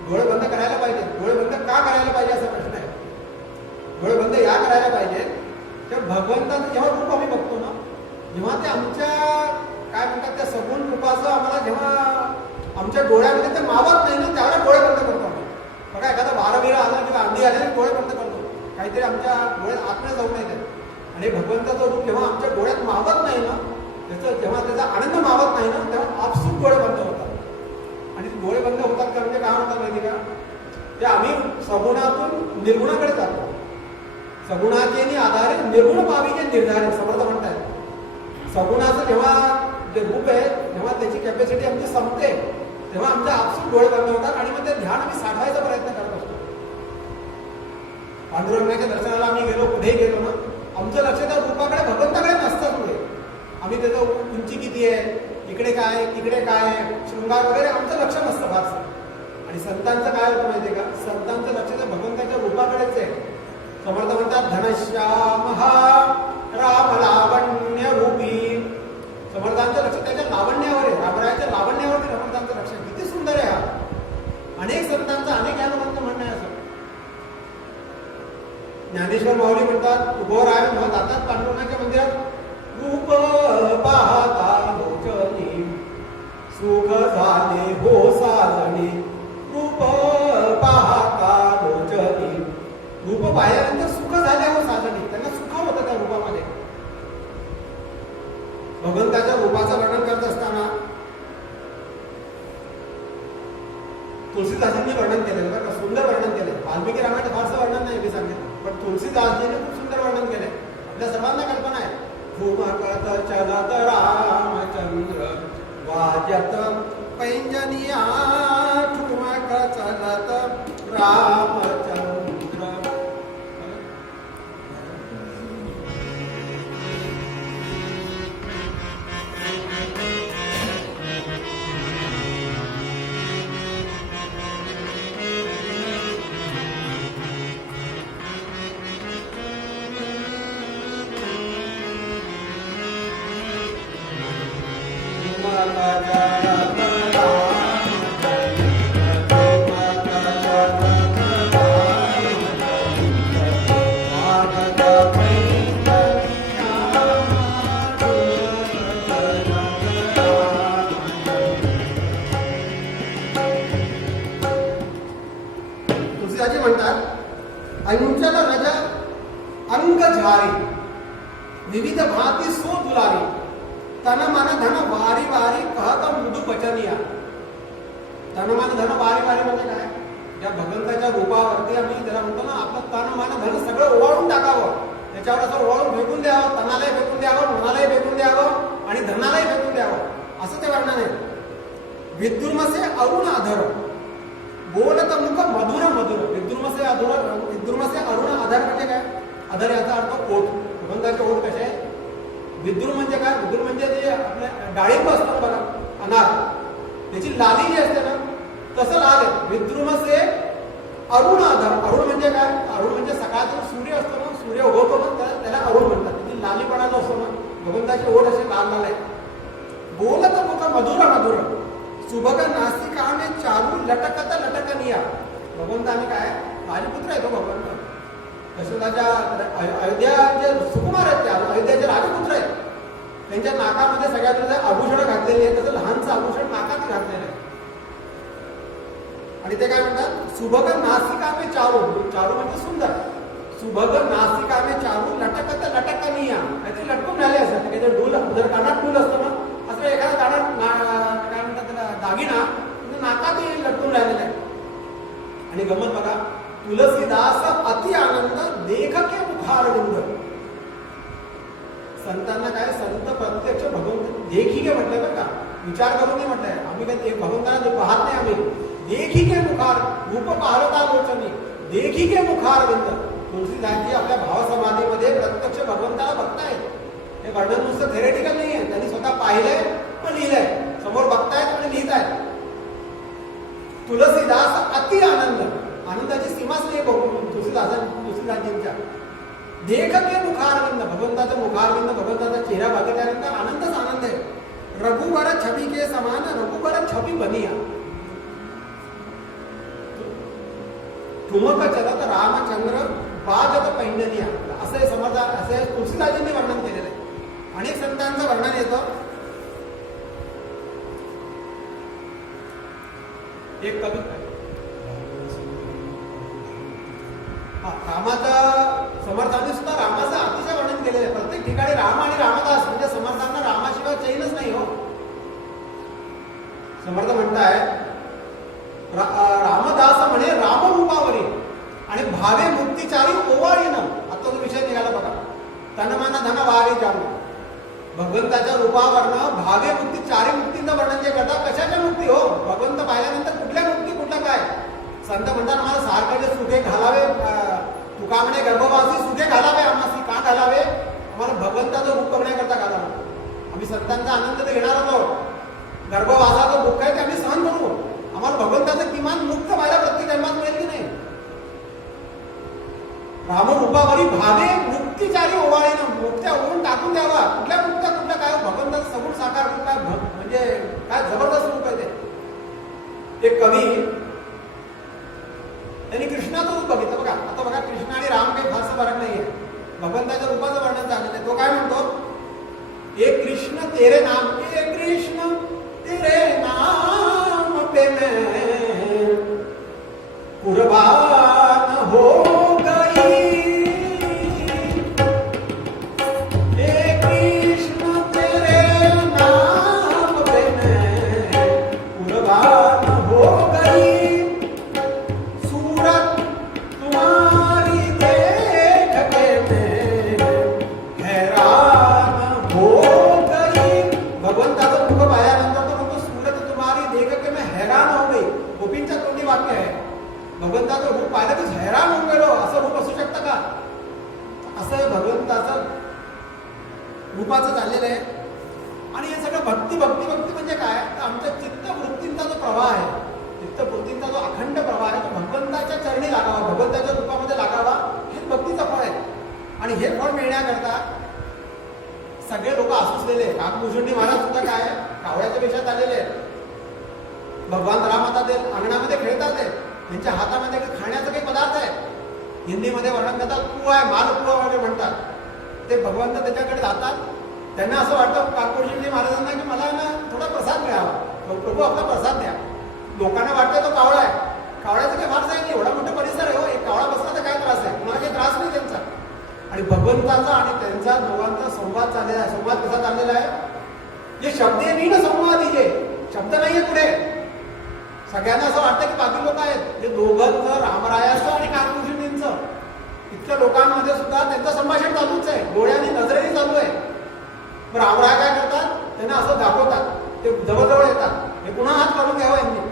डोळे बंद करायला पाहिजे. डोळे बंद का करायला पाहिजे असा प्रश्न आहे. डोळे बंद या करायला पाहिजे तर भगवंताचं जेव्हा रूप आम्ही बघतो ना, जेव्हा ते आमच्या काय म्हणतात त्या सगुण रूपाचं आम्हाला जेव्हा आमच्या डोळ्यामध्ये ते मावत नाही ना, त्यावेळेला डोळे बंद करतो आम्ही. बघा एखादा वारं आला किंवा अंडी आले डोळे बंद करतो. काहीतरी आमच्या डोळ्यात आतमध्ये जाऊ नये. आणि भगवंताचं रूप जेव्हा आमच्या डोळ्यात मावत नाही ना, जेव्हा त्याचा आनंद मावत नाही ना, तेव्हा आपसूक डोळे बंद होतात. आणि डोळे बंद होतात का म्हणजे काय म्हणतात माहिती का, ते आम्ही सगुणातून निर्गुणाकडे जातो. सगुणाचे आधारे निर्गुण पावीचे निर्धारित समर्थ म्हणतात. सगुणाचं जेव्हा जे रूप आहे जेव्हा त्याची कॅपॅसिटी आमची संपते तेव्हा आमच्या आपसूक डोळे बंद होतात आणि मग ते ध्यान आम्ही साठवायचा प्रयत्न करत असतो. पांडुरंगाच्या दर्शनाला आम्ही गेलो, पुढे गेलो ना, आमचं लक्ष त्या रूपाकडे भगवंताकडे नसतं. पुढे आम्ही त्याचं उंची किती आहे, इकडे काय तिकडे काय शृंगार वगैरे आमचं लक्ष नसतं फारसं. आणि संतांचं काय होतं माहितीये का, संतांचं लक्ष तर भगवंताच्या रूपाकडेच आहे. समर्थ म्हणतात घनश्याम राम लावण्य रूपी. समर्थांचं लक्ष त्याच्या लावण्यावर आहे, रामरायाच्या लावण्यावरती समर्थांचं लक्ष. किती सुंदर आहे हा. अनेक संतांचं अनेक अनुभवांचं म्हणणं आहे असं. ज्ञानेश्वर माऊली म्हणतात उभो राय जातात पांडुरंगाच्या मंदिरात, रूप पाहता लोचनी सुख झाले हो साजणी. रूप पाहता लोचनी, रूप पाहिल्यानंतर सुख झाले हो साजणी. त्यांना सुख होतं त्या रूपामध्ये. भगवंताच्या रूपाचं वर्णन करत असताना तुलसीदासांनी वर्णन केलेलं बरं का, सुंदर वर्णन केले. वाल्मिकी रामायणात फारसं वर्णन नाही मी सांगितलं, पण तुलसीदासजीने खूप सुंदर वर्णन केले. आपल्या सर्वांना कल्पना आहे, ठुमकत चलत रामचंद्र वाजत पैंजनिया. ठुमक चलत रामचंद्र. तुळशीदाजी म्हणतात, अंचल रज अंग झारी विविध भाती सो दुलारी तन मन धन वारी वारी कहत मृदू बचनिया. तन मन धन वारी वारी म्हणजे काय? या भगवंताच्या रूपावरती आम्ही त्याला म्हणतो ना, आपलं तन मन धन सगळं ओवाळून टाकावं, त्याच्यावर असं ओवाळून फेकून द्यावं, तनालाही फेकून द्यावं, मनालाही फेकून द्यावं आणि धनालाही फेकून द्यावं, असं ते वर्णन आहे. विद्रुमसे अरुण अधर बोलत मुख मधुर मधुर. विद्रुमसे अरुण अधर म्हणजे काय? अधर याचा अर्थ ओठ. भगवंताचे ओठ कसे आहे? विद्रुम म्हणजे काय? विद्रुम म्हणजे जे आपल्या डाळिंब असतं बघा, अनार, त्याची लाली जी असते ना, तसं लाल आहे. विद्रुमसे अरुण अधर. अरुण म्हणजे काय? अरुण म्हणजे सकाळचा सूर्य असतो ना, सूर्य उगवतो ना, त्याला अरुण म्हणतात. त्याची लालीपणा जो असतो ना, भगवंताचे ओठ असे लाल लाल आहेत. बोलत मुख मधुर मधुर सुभग नासिकाने चालू लटकत लटकनिया. भगवंताने काय? राजपुत्र आहे तो भगवंत. दशरथाच्या अयोध्या जे सुकुमार आहेत, त्या अयोध्याचे राजपुत्र आहेत, त्यांच्या नाकामध्ये सगळ्यात आभूषण घातलेली आहे. त्याचं लहानचं आभूषण नाकात घातलेलं आहे. आणि ते काय म्हणतात? सुभग नासिकामे चारू. चारू म्हणजे सुंदर. सुभग नासिकामे चारू लटकत लटकनिया. काहीतरी लटकून राहिले असतात. काहीतरी डूल, जर कानात डूल असतो ना, असं एखादा कानात काय म्हणतात त्याला, दागिना नाकातही लटकून राहिलेला आहे. आणि गमत बघा, तुलसीदास अति आनंद देख के मुखारविंद. संतांना काय? संत प्रत्यक्ष भगवंत देखी के म्हटलंय बरं का, विचार करून नाही म्हटलंय. आम्ही काय भगवंताला पाहत नाही, आम्ही देखी के मुखार रूप पाहता लोचनी देखी के मुखारविंद. तुलसीदासजी आपल्या भावसमाधीमध्ये प्रत्यक्ष भगवंताला बघतायत. हे वर्णन नुसतं थेरेटिकल नाही आहे, त्यांनी स्वतः पाहिलंय पण लिहिलंय. समोर बघतायत आणि लिहित आहेत. तुलसीदास अति आनंद. आनंदाची सीमाच नाही तुलसीदासजींच्या. देख के मुखारविंद. भगवंताचं मुखारविंद, भगवंताचा चेहरा बघितल्यानंतर आनंदच आनंद आहे. रघुवर छबी के समान रघुवर छबी बनिया. ठुमक चलत रामचंद्र बाजत पैंजनिया. असे समर्थ, असे तुलसीदासजींनी वर्णन केलेलं आहे. अनेक संतांचं वर्णन येतं. एक कवी रामाचं, समर्थांनी सुद्धा रामाचं अतिशय वर्णन केलेलं आहे. प्रत्येक ठिकाणी राम आणि रामदास म्हणजे समर्थांना रामाशिवाय चैनच नाही हो. समर्थ म्हणतायत, रामदास म्हणे रामरूपावरी आणि भावे मुक्तीचारी ओवाळीनं. आता तो विषय निघाला बघा, तनमन धन वारी जाणू. भगवंताच्या रूपावरनं भावे मुक्ती, चारी मुक्तींचं वर्णन जे करतात. कशाच्या मुक्ती हो? भगवंत पाहिल्यानंतर कुठल्या मुक्ती, कुठलं काय? संत म्हणतात, मला सारखे सुखे घालावे, तुका म्हणे गर्भवासी सुखे घालावे आम्हाला. का घालावे? आम्हाला भगवंताचं रूप बघण्याकरता घालावं. आम्ही संतांचा आनंद तर घेणार आहोत. गर्भवासाचं दुःख आहे ते आम्ही सहन करू. आम्हाला भगवंताचं किमान मुक्त व्हायला प्रत्येक जन्मात मिळेल की नाही? रामरूपावरी भावे मुक्तीचारी ओवाळीनं. मुक्त्या ओळून टाकून द्यावा. कुठल्या मुक्त्या, कुठल्या काय? भगवंताचं सगुण साकार रूप काय, म्हणजे काय जबरदस्त रूप आहे ते. एक कवी त्यांनी कृष्णाचं रूप बघितलं बघा. आता बघा, कृष्ण आणि राम काही फारसं फरक नाहीये. भगवंताच्या रूपाचं वर्णन झालेलं आहे. तो काय म्हणतो? एक कृष्ण तेरे नाम, एक कृष्ण तेरे नाम पे मैं कुर्बान हो गई. एक कृष्ण तेरे नाम पे मैं कुर्बान हो गई. सूरत तुम्हारी देख के मैं हैरान हो गई. भगवंताचं मुख पाहिल्यानंतर तो म्हणतो, सूरत तुम्हारी देख के मैं हैरान हो गई. गोपींच्या तोंडी वाक्य आहे. भगवंताचं रूप पाहिलं की हैरान होऊन गेलो. असं रूप असू शकतं का? असं भगवंताचं रूपाचं चाललेलं आहे. आणि हे सगळं भक्ती भक्ती भक्ती म्हणजे काय? तर आमच्या चित्तवृत्तींचा जो प्रवाह आहे, चित्तवृत्तींचा जो अखंड प्रवाह आहे, तो भगवंताच्या चरणी लागावा, भगवंताच्या रूपामध्ये लागावा. हे भक्तीचं फळ आहे. आणि हे फळ मिळण्याकरता सगळे लोक आसुसलेले. काकभूषणी महाराज सुद्धा काय कावळ्याच्या वेशात आलेले आहेत. भगवान राम आता ते अंगणामध्ये खेळतात आहेत. त्यांच्या हातामध्ये काही खाण्याचा काही पदार्थ आहे. हिंदीमध्ये वर्णन करतात पुआ आहे, मालपुआ वगैरे म्हणतात. ते भगवंत त्याच्याकडे जातात. त्यांना असं वाटतं काकूजी महाराजांना की मला ना थोडा प्रसाद मिळावा, प्रभू आपला प्रसाद द्या. लोकांना वाटतं तो कावळा आहे. कावळ्याचं काही फारच आहे नाही, एवढा मोठा परिसर आहे हो, एक कावळा बसला तर काय त्रास आहे, कुणाला काही त्रास नाही त्यांचा. आणि भगवंताचा आणि त्यांचा दोघांचा संवाद चाललेला आहे. संवाद कसा चाललेला आहे, जे शब्दे नीन संवाद जे शब्द नाहीये पुढे. सगळ्यांना असं वाटतं की बाकी लोक आहेत, जे दोघंचं रामरायाचं आणि काकूजींचं इतक्या लोकांमध्ये सुद्धा त्यांचं संभाषण चालूच आहे, डोळ्याने नजरेने चालू आहे. मग रामराय काय करतात, त्यांना असं दाखवतात, ते जवळजवळ येतात, हे पुन्हा हात काढून घ्यावा यांनी.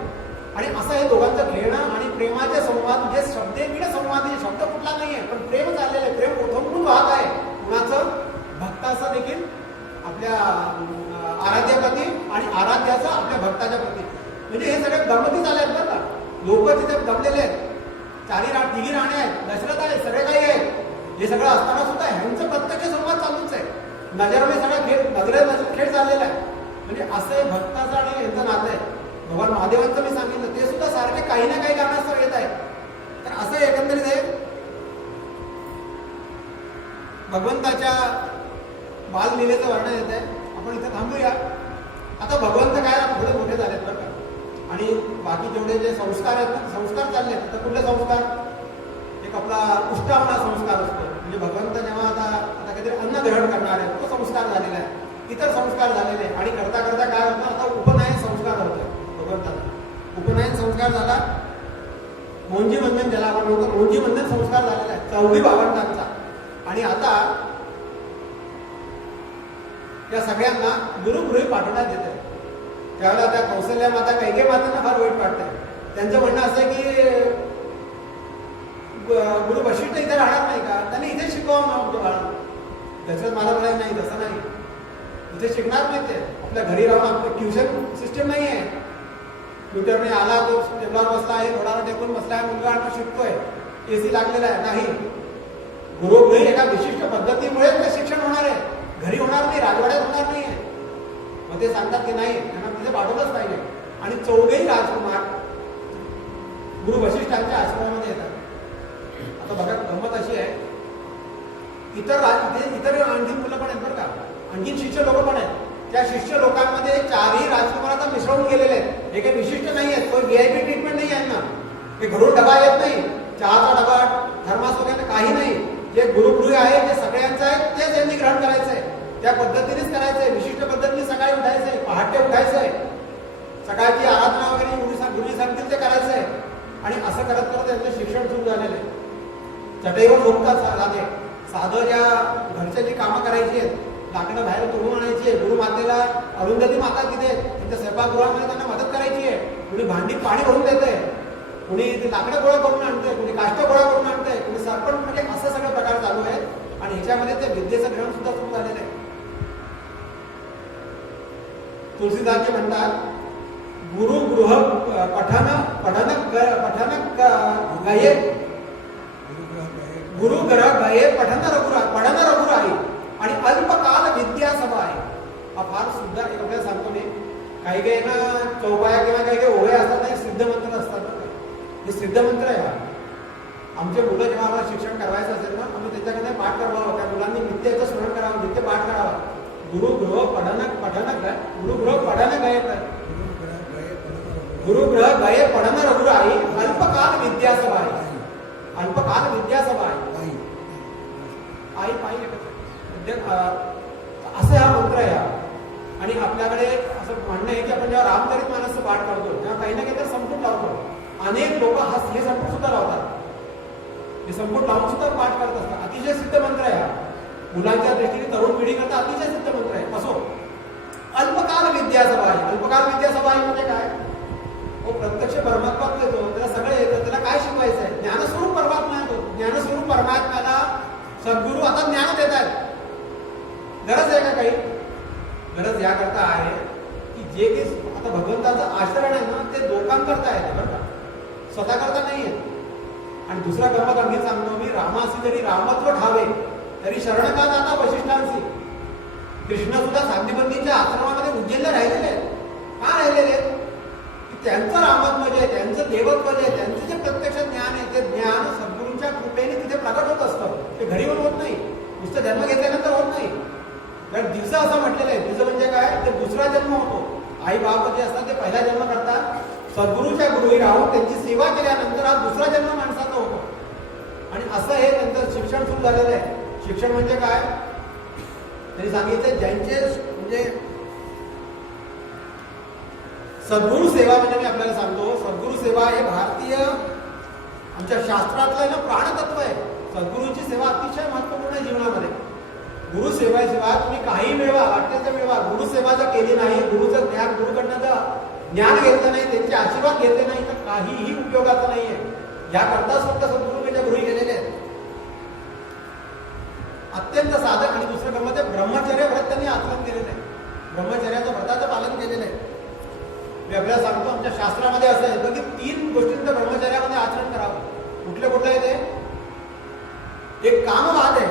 आणि असं हे दोघांचं खेळणं आणि प्रेमाचे संवाद, म्हणजे शब्दे नीन संवाद, शब्द कुठला नाहीये पण प्रेम चाललेलं आहे. प्रेम ओथंबून वाहत आहे कुणाचं, भक्ताचं देखील आपल्या आराध्याप्रती आणि आराध्याचं आपल्या भक्ताच्या प्रती. म्हणजे हे सगळे गमती झाले आहेत बरं का. लोक तिथे जमलेले आहेत, तिघी राणे आहेत, दशरथ आहे, सगळे काही आहेत. हे सगळं असताना सुद्धा ह्यांचं प्रत्यक्ष संवाद चालूच आहे. नजरेने सगळा खेळ, नजरेत खेळ चाललेला आहे. म्हणजे असं भक्ताचं आणि यांचं नातं आहे. भगवान महादेवांचं मी सांगितलं, ते सुद्धा सारखे काही ना काही कारणास्तव येत आहेत. तर असं एकंदरीत हे भगवंताच्या बाललीलेचं वर्णन येत आहे. आपण इथे थांबूया. आता भगवंत काय थोडे मोठे झालेत बरं का. आणि बाकी जेवढे जे संस्कार आहेत ना, संस्कार चालले आहेत. तर कुठले संस्कार, एक आपला उष्टावणा संस्कार असतो. म्हणजे भगवंत जेव्हा आता काहीतरी अन्न ग्रहण करणार आहे, तो संस्कार झालेला आहे. इतर संस्कार झालेले आणि करता करता काय होतं, आता उपनयन संस्कार होतोय भगवंताचा. उपनयन संस्कार झाला, मोंजी बंधन ज्याला आपण म्हणतो, मोंजी बंधन संस्कार झालेला आहे 4 भावंडांचा. आणि आता या सगळ्यांना गुरुगृही पाठवण्यात येते. त्यावेळेला त्या कौशल्या माता कैकेयी मातांना फार वाईट वाटतंय. त्यांचं म्हणणं असं आहे की गुरु वशिष्ठ इथे राहणार नाही का, त्यांनी इथे शिकवावं आमचं बाळ. त्याच्यात मला म्हणायचं नाही, तसं नाही, इथे शिकणार नाही. ते आपल्या घरी राहून आपलं ट्युशन सिस्टम नाही आहे. ट्युटरने आला, तो टेबलावर बसला आहे, थोडा टेकून बसला आहे, मुलगा आणखी शिकतोय, AC लागलेला आहे. नाही, गुरुगृही एका विशिष्ट पद्धतीमुळे ते शिक्षण होणार आहे, घरी होणार नाही, राजवाड्यात होणार नाही आहे. मग ते सांगतात की नाही, त्यांना तिथे पाठवलंच पाहिजे. आणि 4 राजकुमार गुरु वशिष्ठांच्या आश्रमामध्ये येतात. आता बघा गंमत अशी आहे, इतर आणखी मुलं पण आहेत बरं का, आणखी शिष्य लोक पण आहेत. त्या शिष्य लोकांमध्ये 4 राजकुमार आता मिसळून गेलेले आहेत. हे काही विशिष्ट नाही आहेत, कोणी VIP ट्रीटमेंट नाही यांना. हे घरून डबा येत नाही, चहाचा डबा, थर्मास वगैरे काही नाही. जे गुरुगृही आहे, जे सगळ्यांचं आहे, तेच यांनी ग्रहण करायचं आहे. त्या पद्धतीनेच करायचं आहे. विशिष्ट पद्धतीने सकाळी उठायचं आहे, पहाटे उठायचं आहे, सकाळची आराधना वगैरे गुरुजी सांगतील ते करायचं आहे. आणि असं करत करत त्यांचं शिक्षण सुरू झालेलं आहे. चटईवर झोपतात राहते. साधं ज्या घरच्या जी कामं करायची आहेत, लाकडं बाहेर तोडून आणायची आहे, गुरुमातेला अरुंधती माता तिथे त्यांच्या स्वयंपाकगृहामध्ये त्यांना मदत करायची आहे. कुणी भांडी पाणी भरून देते, कुणी ते लाकडं गोळा करून आणते, कुणी काष्ट गोळा करून आणते, कुणी सरपण, म्हणजे असं सगळे प्रकार चालू आहेत. आणि ह्याच्यामध्ये ते विद्येचं ग्रहण सुद्धा सुरू झालेलं आहे. तुलसीदासजी म्हणतात, गुरुगृह पठन गये, गुरुग्रह गये पठन रघुराई आणि अल्पकाल विद्या सभा आहे. हा फार सुद्धा आपल्याला सांगतो मी, काही काही ना चौपाया किंवा काही काही ओळे असतात ना, सिद्ध मंत्र असतात. हे सिद्ध मंत्र आहे. आमचे मुलं जेव्हा आम्हाला शिक्षण करायचं असेल ना, आम्ही त्याच्याकडे पाठ करावं, त्या मुलांनी नित्याचं स्मरण करावं, नित्य पाठ करावा. गुरुगृह पठन गये पठन रघुराई अल्पकाल विद्यासभा आहे. अल्पकाल विद्यासभा आहे. आई पायी असं हा मंत्र आहे. आणि आपल्याकडे असं म्हणणं आहे की आपण जेव्हा रामचरितमानसचं पाठ करतो, तेव्हा काही ना काहीतरी संपुट लावतो. अनेक लोक हे संपुट सुद्धा लावतात. हे संपुट लावून सुद्धा पाठ करत असतात. अतिशय सिद्ध मंत्र आहे हा. मुलांच्या दृष्टीने तरुण पिढी करता अतिशय सिद्ध मंत्र आहे. असो, अल्पकाल विद्यासभा आहे. अल्पकाल विद्यासभा आहे म्हणजे काय, तो प्रत्यक्ष परमात्मात येतो, त्याला सगळं येतं, त्याला काय शिकवायचं आहे, ज्ञानस्वरूप परमात्मा येतो. ज्ञानस्वरूप परमात्म्याला सद्गुरू आता ज्ञान देत आहेत. गरज आहे का काही, गरज याकरता आहे की जे काही आता भगवंताचं आचरण आहे ना, ते लोकांकरता आहे बरं का, स्वतः करता नाहीये. आणि दुसरा गमत आणखी सांगतो मी, रामासी जरी रामत्व ठावे तरी शरण का जाता वशिष्ठांशी. कृष्ण सुद्धा सांदीपतीच्या आश्रमामध्ये उज्जैनला राहिलेले आहेत. का राहिलेले आहेत? की त्यांचं रामत्व जे आहे, त्यांचं देवत्व जे आहे, त्यांचं जे प्रत्यक्ष ज्ञान आहे, ते ज्ञान सद्गुरूंच्या कृपेने तिथे प्रकट होत असतं. ते घरी येऊन होत नाही, नुसतं जन्म घेतल्यानंतर होत नाही. कारण दिवसा असं म्हटलेलं आहे, दिवस म्हणजे काय, ते दुसरा जन्म होतो. आई बाप जे असतात ते पहिला जन्म करतात, सद्गुरूच्या गृही राहून त्यांची सेवा केल्यानंतर हा दुसरा जन्म माणसाचा होतो. आणि असं हे त्यांचं शिक्षण सुरू झालेलं आहे. शिक्षण म्हणजे काय, त्यांनी सांगितलं, ज्यांचे म्हणजे सद्गुरू सेवा म्हणजे मी आपल्याला सांगतो, सद्गुरू सेवा हे भारतीय आमच्या शास्त्रातलं ना प्राणतत्व आहे. सद्गुरूची सेवा अतिशय महत्वपूर्ण आहे जीवनामध्ये. गुरुसेवेशिवाय तुम्ही काही मिळवा, वाटेल ते मिळवा, गुरुसेवा जर केली नाही, गुरुचं ज्ञान, गुरुकडनं जर ज्ञान घेतलं नाही, त्यांचे आशीर्वाद घेतले नाही, तर काहीही उपयोगाचं नाहीये. याकरता फक्त सद्गुरू त्याच्या गृही गेलेले आहेत. अत्यंत साधक. आणि दुसरं कर्म ते ब्रह्मचर्य व्रत त्यांनी आचरण केलेलं आहे. ब्रह्मचर्याचं व्रताचं पालन केलेलं आहे. मी आपल्याला सांगतो, आमच्या शास्त्रामध्ये असं येतं की 3 गोष्टींचं ब्रह्मचर्यामध्ये आचरण करावं. कुठले कुठले आहे ते? एक कामवाद आहे,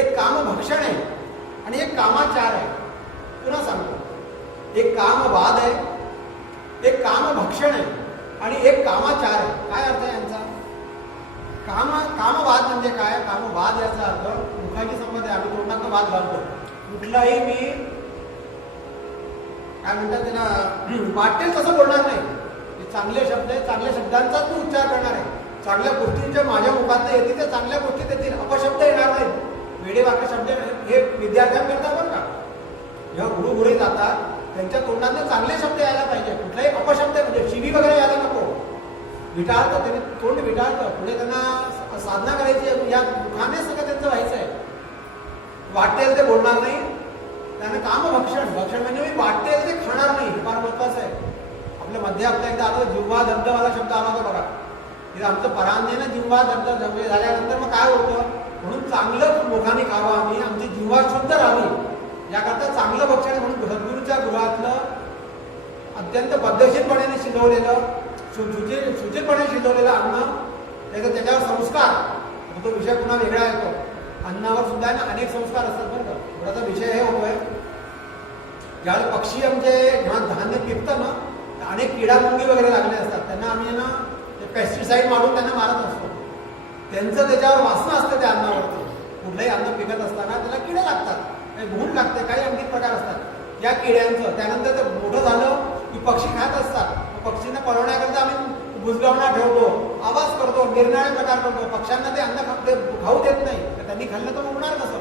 एक कामभक्षण आहे, आणि एक कामाचार आहे. पुन्हा सांगतो, एक कामवाद आहे, एक कामभक्षण आहे, आणि एक कामाचार आहे. काय अर्थ आहे यांचा? कामवाद म्हणजे काय? कामवाद याचा अर्थ मुखाची संबंध आहे. आम्ही तोंडात वाद घालतो. कुठलाही मी काय म्हणतात त्यांना, वाटेल तसं बोलणार नाही. चांगले शब्द आहे, चांगल्या शब्दांचाच मी उच्चार करणार आहे. चांगल्या गोष्टींच्या माझ्या मुखात येतील त्या चांगल्या गोष्टी येतील, अपशब्द येणार नाहीत. वेडे वाक्य शब्द हे विद्यार्थ्यांकरता बरं का, जेव्हा गुरुघुरी जातात त्यांच्या तोंडातून चांगले शब्द यायला पाहिजे. कुठलाही अपशब्द म्हणजे शिवी वगैरे यायला नको. विटाळतं, त्यांनी तोंड विटाळतं. पुढे त्यांना साधना करायची, या मुखाने सगळं त्यांचं व्हायचं आहे. वाटेल ते बोलणार नाही. त्यांना कामभक्षण, भक्षण म्हणजे मी वाटेल ते खाणार नाही. हे फार महत्वाचं आहे. आपल्या मध्ये आपल्या एकदा आलं जिव्हा दंतवाला शब्द आला होता बघा. तिथे आमचं परांजने जिव्हा दंत झाल्यानंतर मग काय होतं, म्हणून चांगलं मुखाने खावं आम्ही, आमची जिव्हा शुद्ध राहावी, याकरता चांगलं भक्षण म्हणून सद्गुरूच्या गृहातलं अत्यंत पद्धतशीरपणे शिजवलेलं, शुचितपणे शिजवलेलं अन्न, त्याच्यावर संस्कार. तो विषय पुन्हा वेगळा येतो. अन्नावर सुद्धा ना अनेक संस्कार असतात बरं का. थोडासा विषय हे होतोय, ज्यावेळेस पक्षी आमचे जेव्हा धान्य पिकतं ना, अनेक किडामुंगी वगैरे लागले असतात. त्यांना आम्ही ना पेस्टिसाईड मारून त्यांना मारत असतो. त्यांचं त्याच्यावर वासना असतं त्या अन्नावरती. कुठलंही अन्न पिकत असताना त्याला किडे लागतात, काही भूण लागते, काही आणखी प्रकार असतात या किड्यांचं. त्यानंतर ते मोठं झालं की पक्षी खात असतात. पक्षींना पळवण्याकरता आम्ही बुजगावणा ठेवतो, आवाज करतो, निरनिराळे प्रकार करतो. पक्ष्यांना ते अन्न खाऊ देत नाही, तर त्यांनी खाल्लं तर उगणार कसं?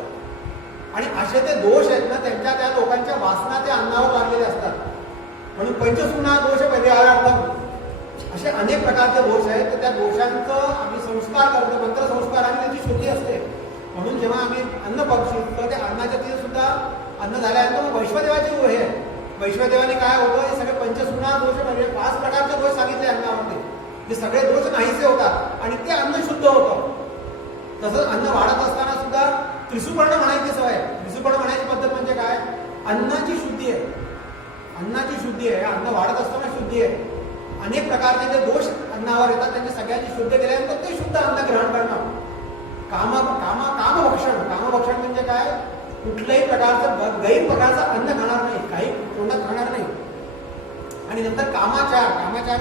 आणि असे ते दोष आहेत ना, त्यांच्या त्या लोकांच्या वासना त्या अन्नावर लागलेले असतात. म्हणून पंचसूना दोष परिहारार्थम असे अनेक प्रकारचे दोष आहेत. तर त्या दोषांचं आम्ही संस्कार करतो, मंत्रसंस्काराने त्यांची शुद्धी असते. म्हणून जेव्हा आम्ही अन्न पक्षी तर त्या अन्नाच्या तिथे सुद्धा अन्न झाल्यानंतर वैश्वदेवाची हे आहे. वैश्वदेवाने काय होतं, हे सगळे पंचसूना दोष म्हणजे 5 प्रकारचे दोष सांगितले अन्नामध्ये. हे सगळे दोष नाहीसे होतात आणि ते अन्न शुद्ध होतं. तसंच अन्न वाढत असताना सुद्धा त्रिसुपर्ण म्हणायची सवय. त्रिसुपर्ण म्हणायची पद्धत म्हणजे काय, अन्नाची शुद्धी आहे. अन्नाची शुद्धी आहे, अन्न वाढत असताना शुद्धी आहे. अनेक प्रकारचे जे दोष अन्नावर येतात त्यांची सगळ्यांची शुद्ध केल्यानंतर ते शुद्ध अन्न ग्रहण करणं. कामभक्षण म्हणजे काय, कुठल्याही प्रकारचं गैरप्रकारचं अन्न खाणार नाही, काही तोंडात खाणार नाही. आणि नंतर कामाचार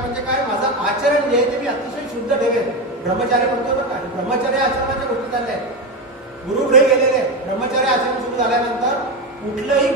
म्हणजे काय, माझं आचरण जे आहे ते मी अतिशय शुद्ध ठेवेल. ब्रह्मचार्य म्हणतो बरं काय, ब्रह्मचर्य आचरणाच्या गोष्टी चालल्या आहेत. गुरुगृही गेलेले ब्रह्मचर्य आचरण सुरू झाल्यानंतर कुठलंही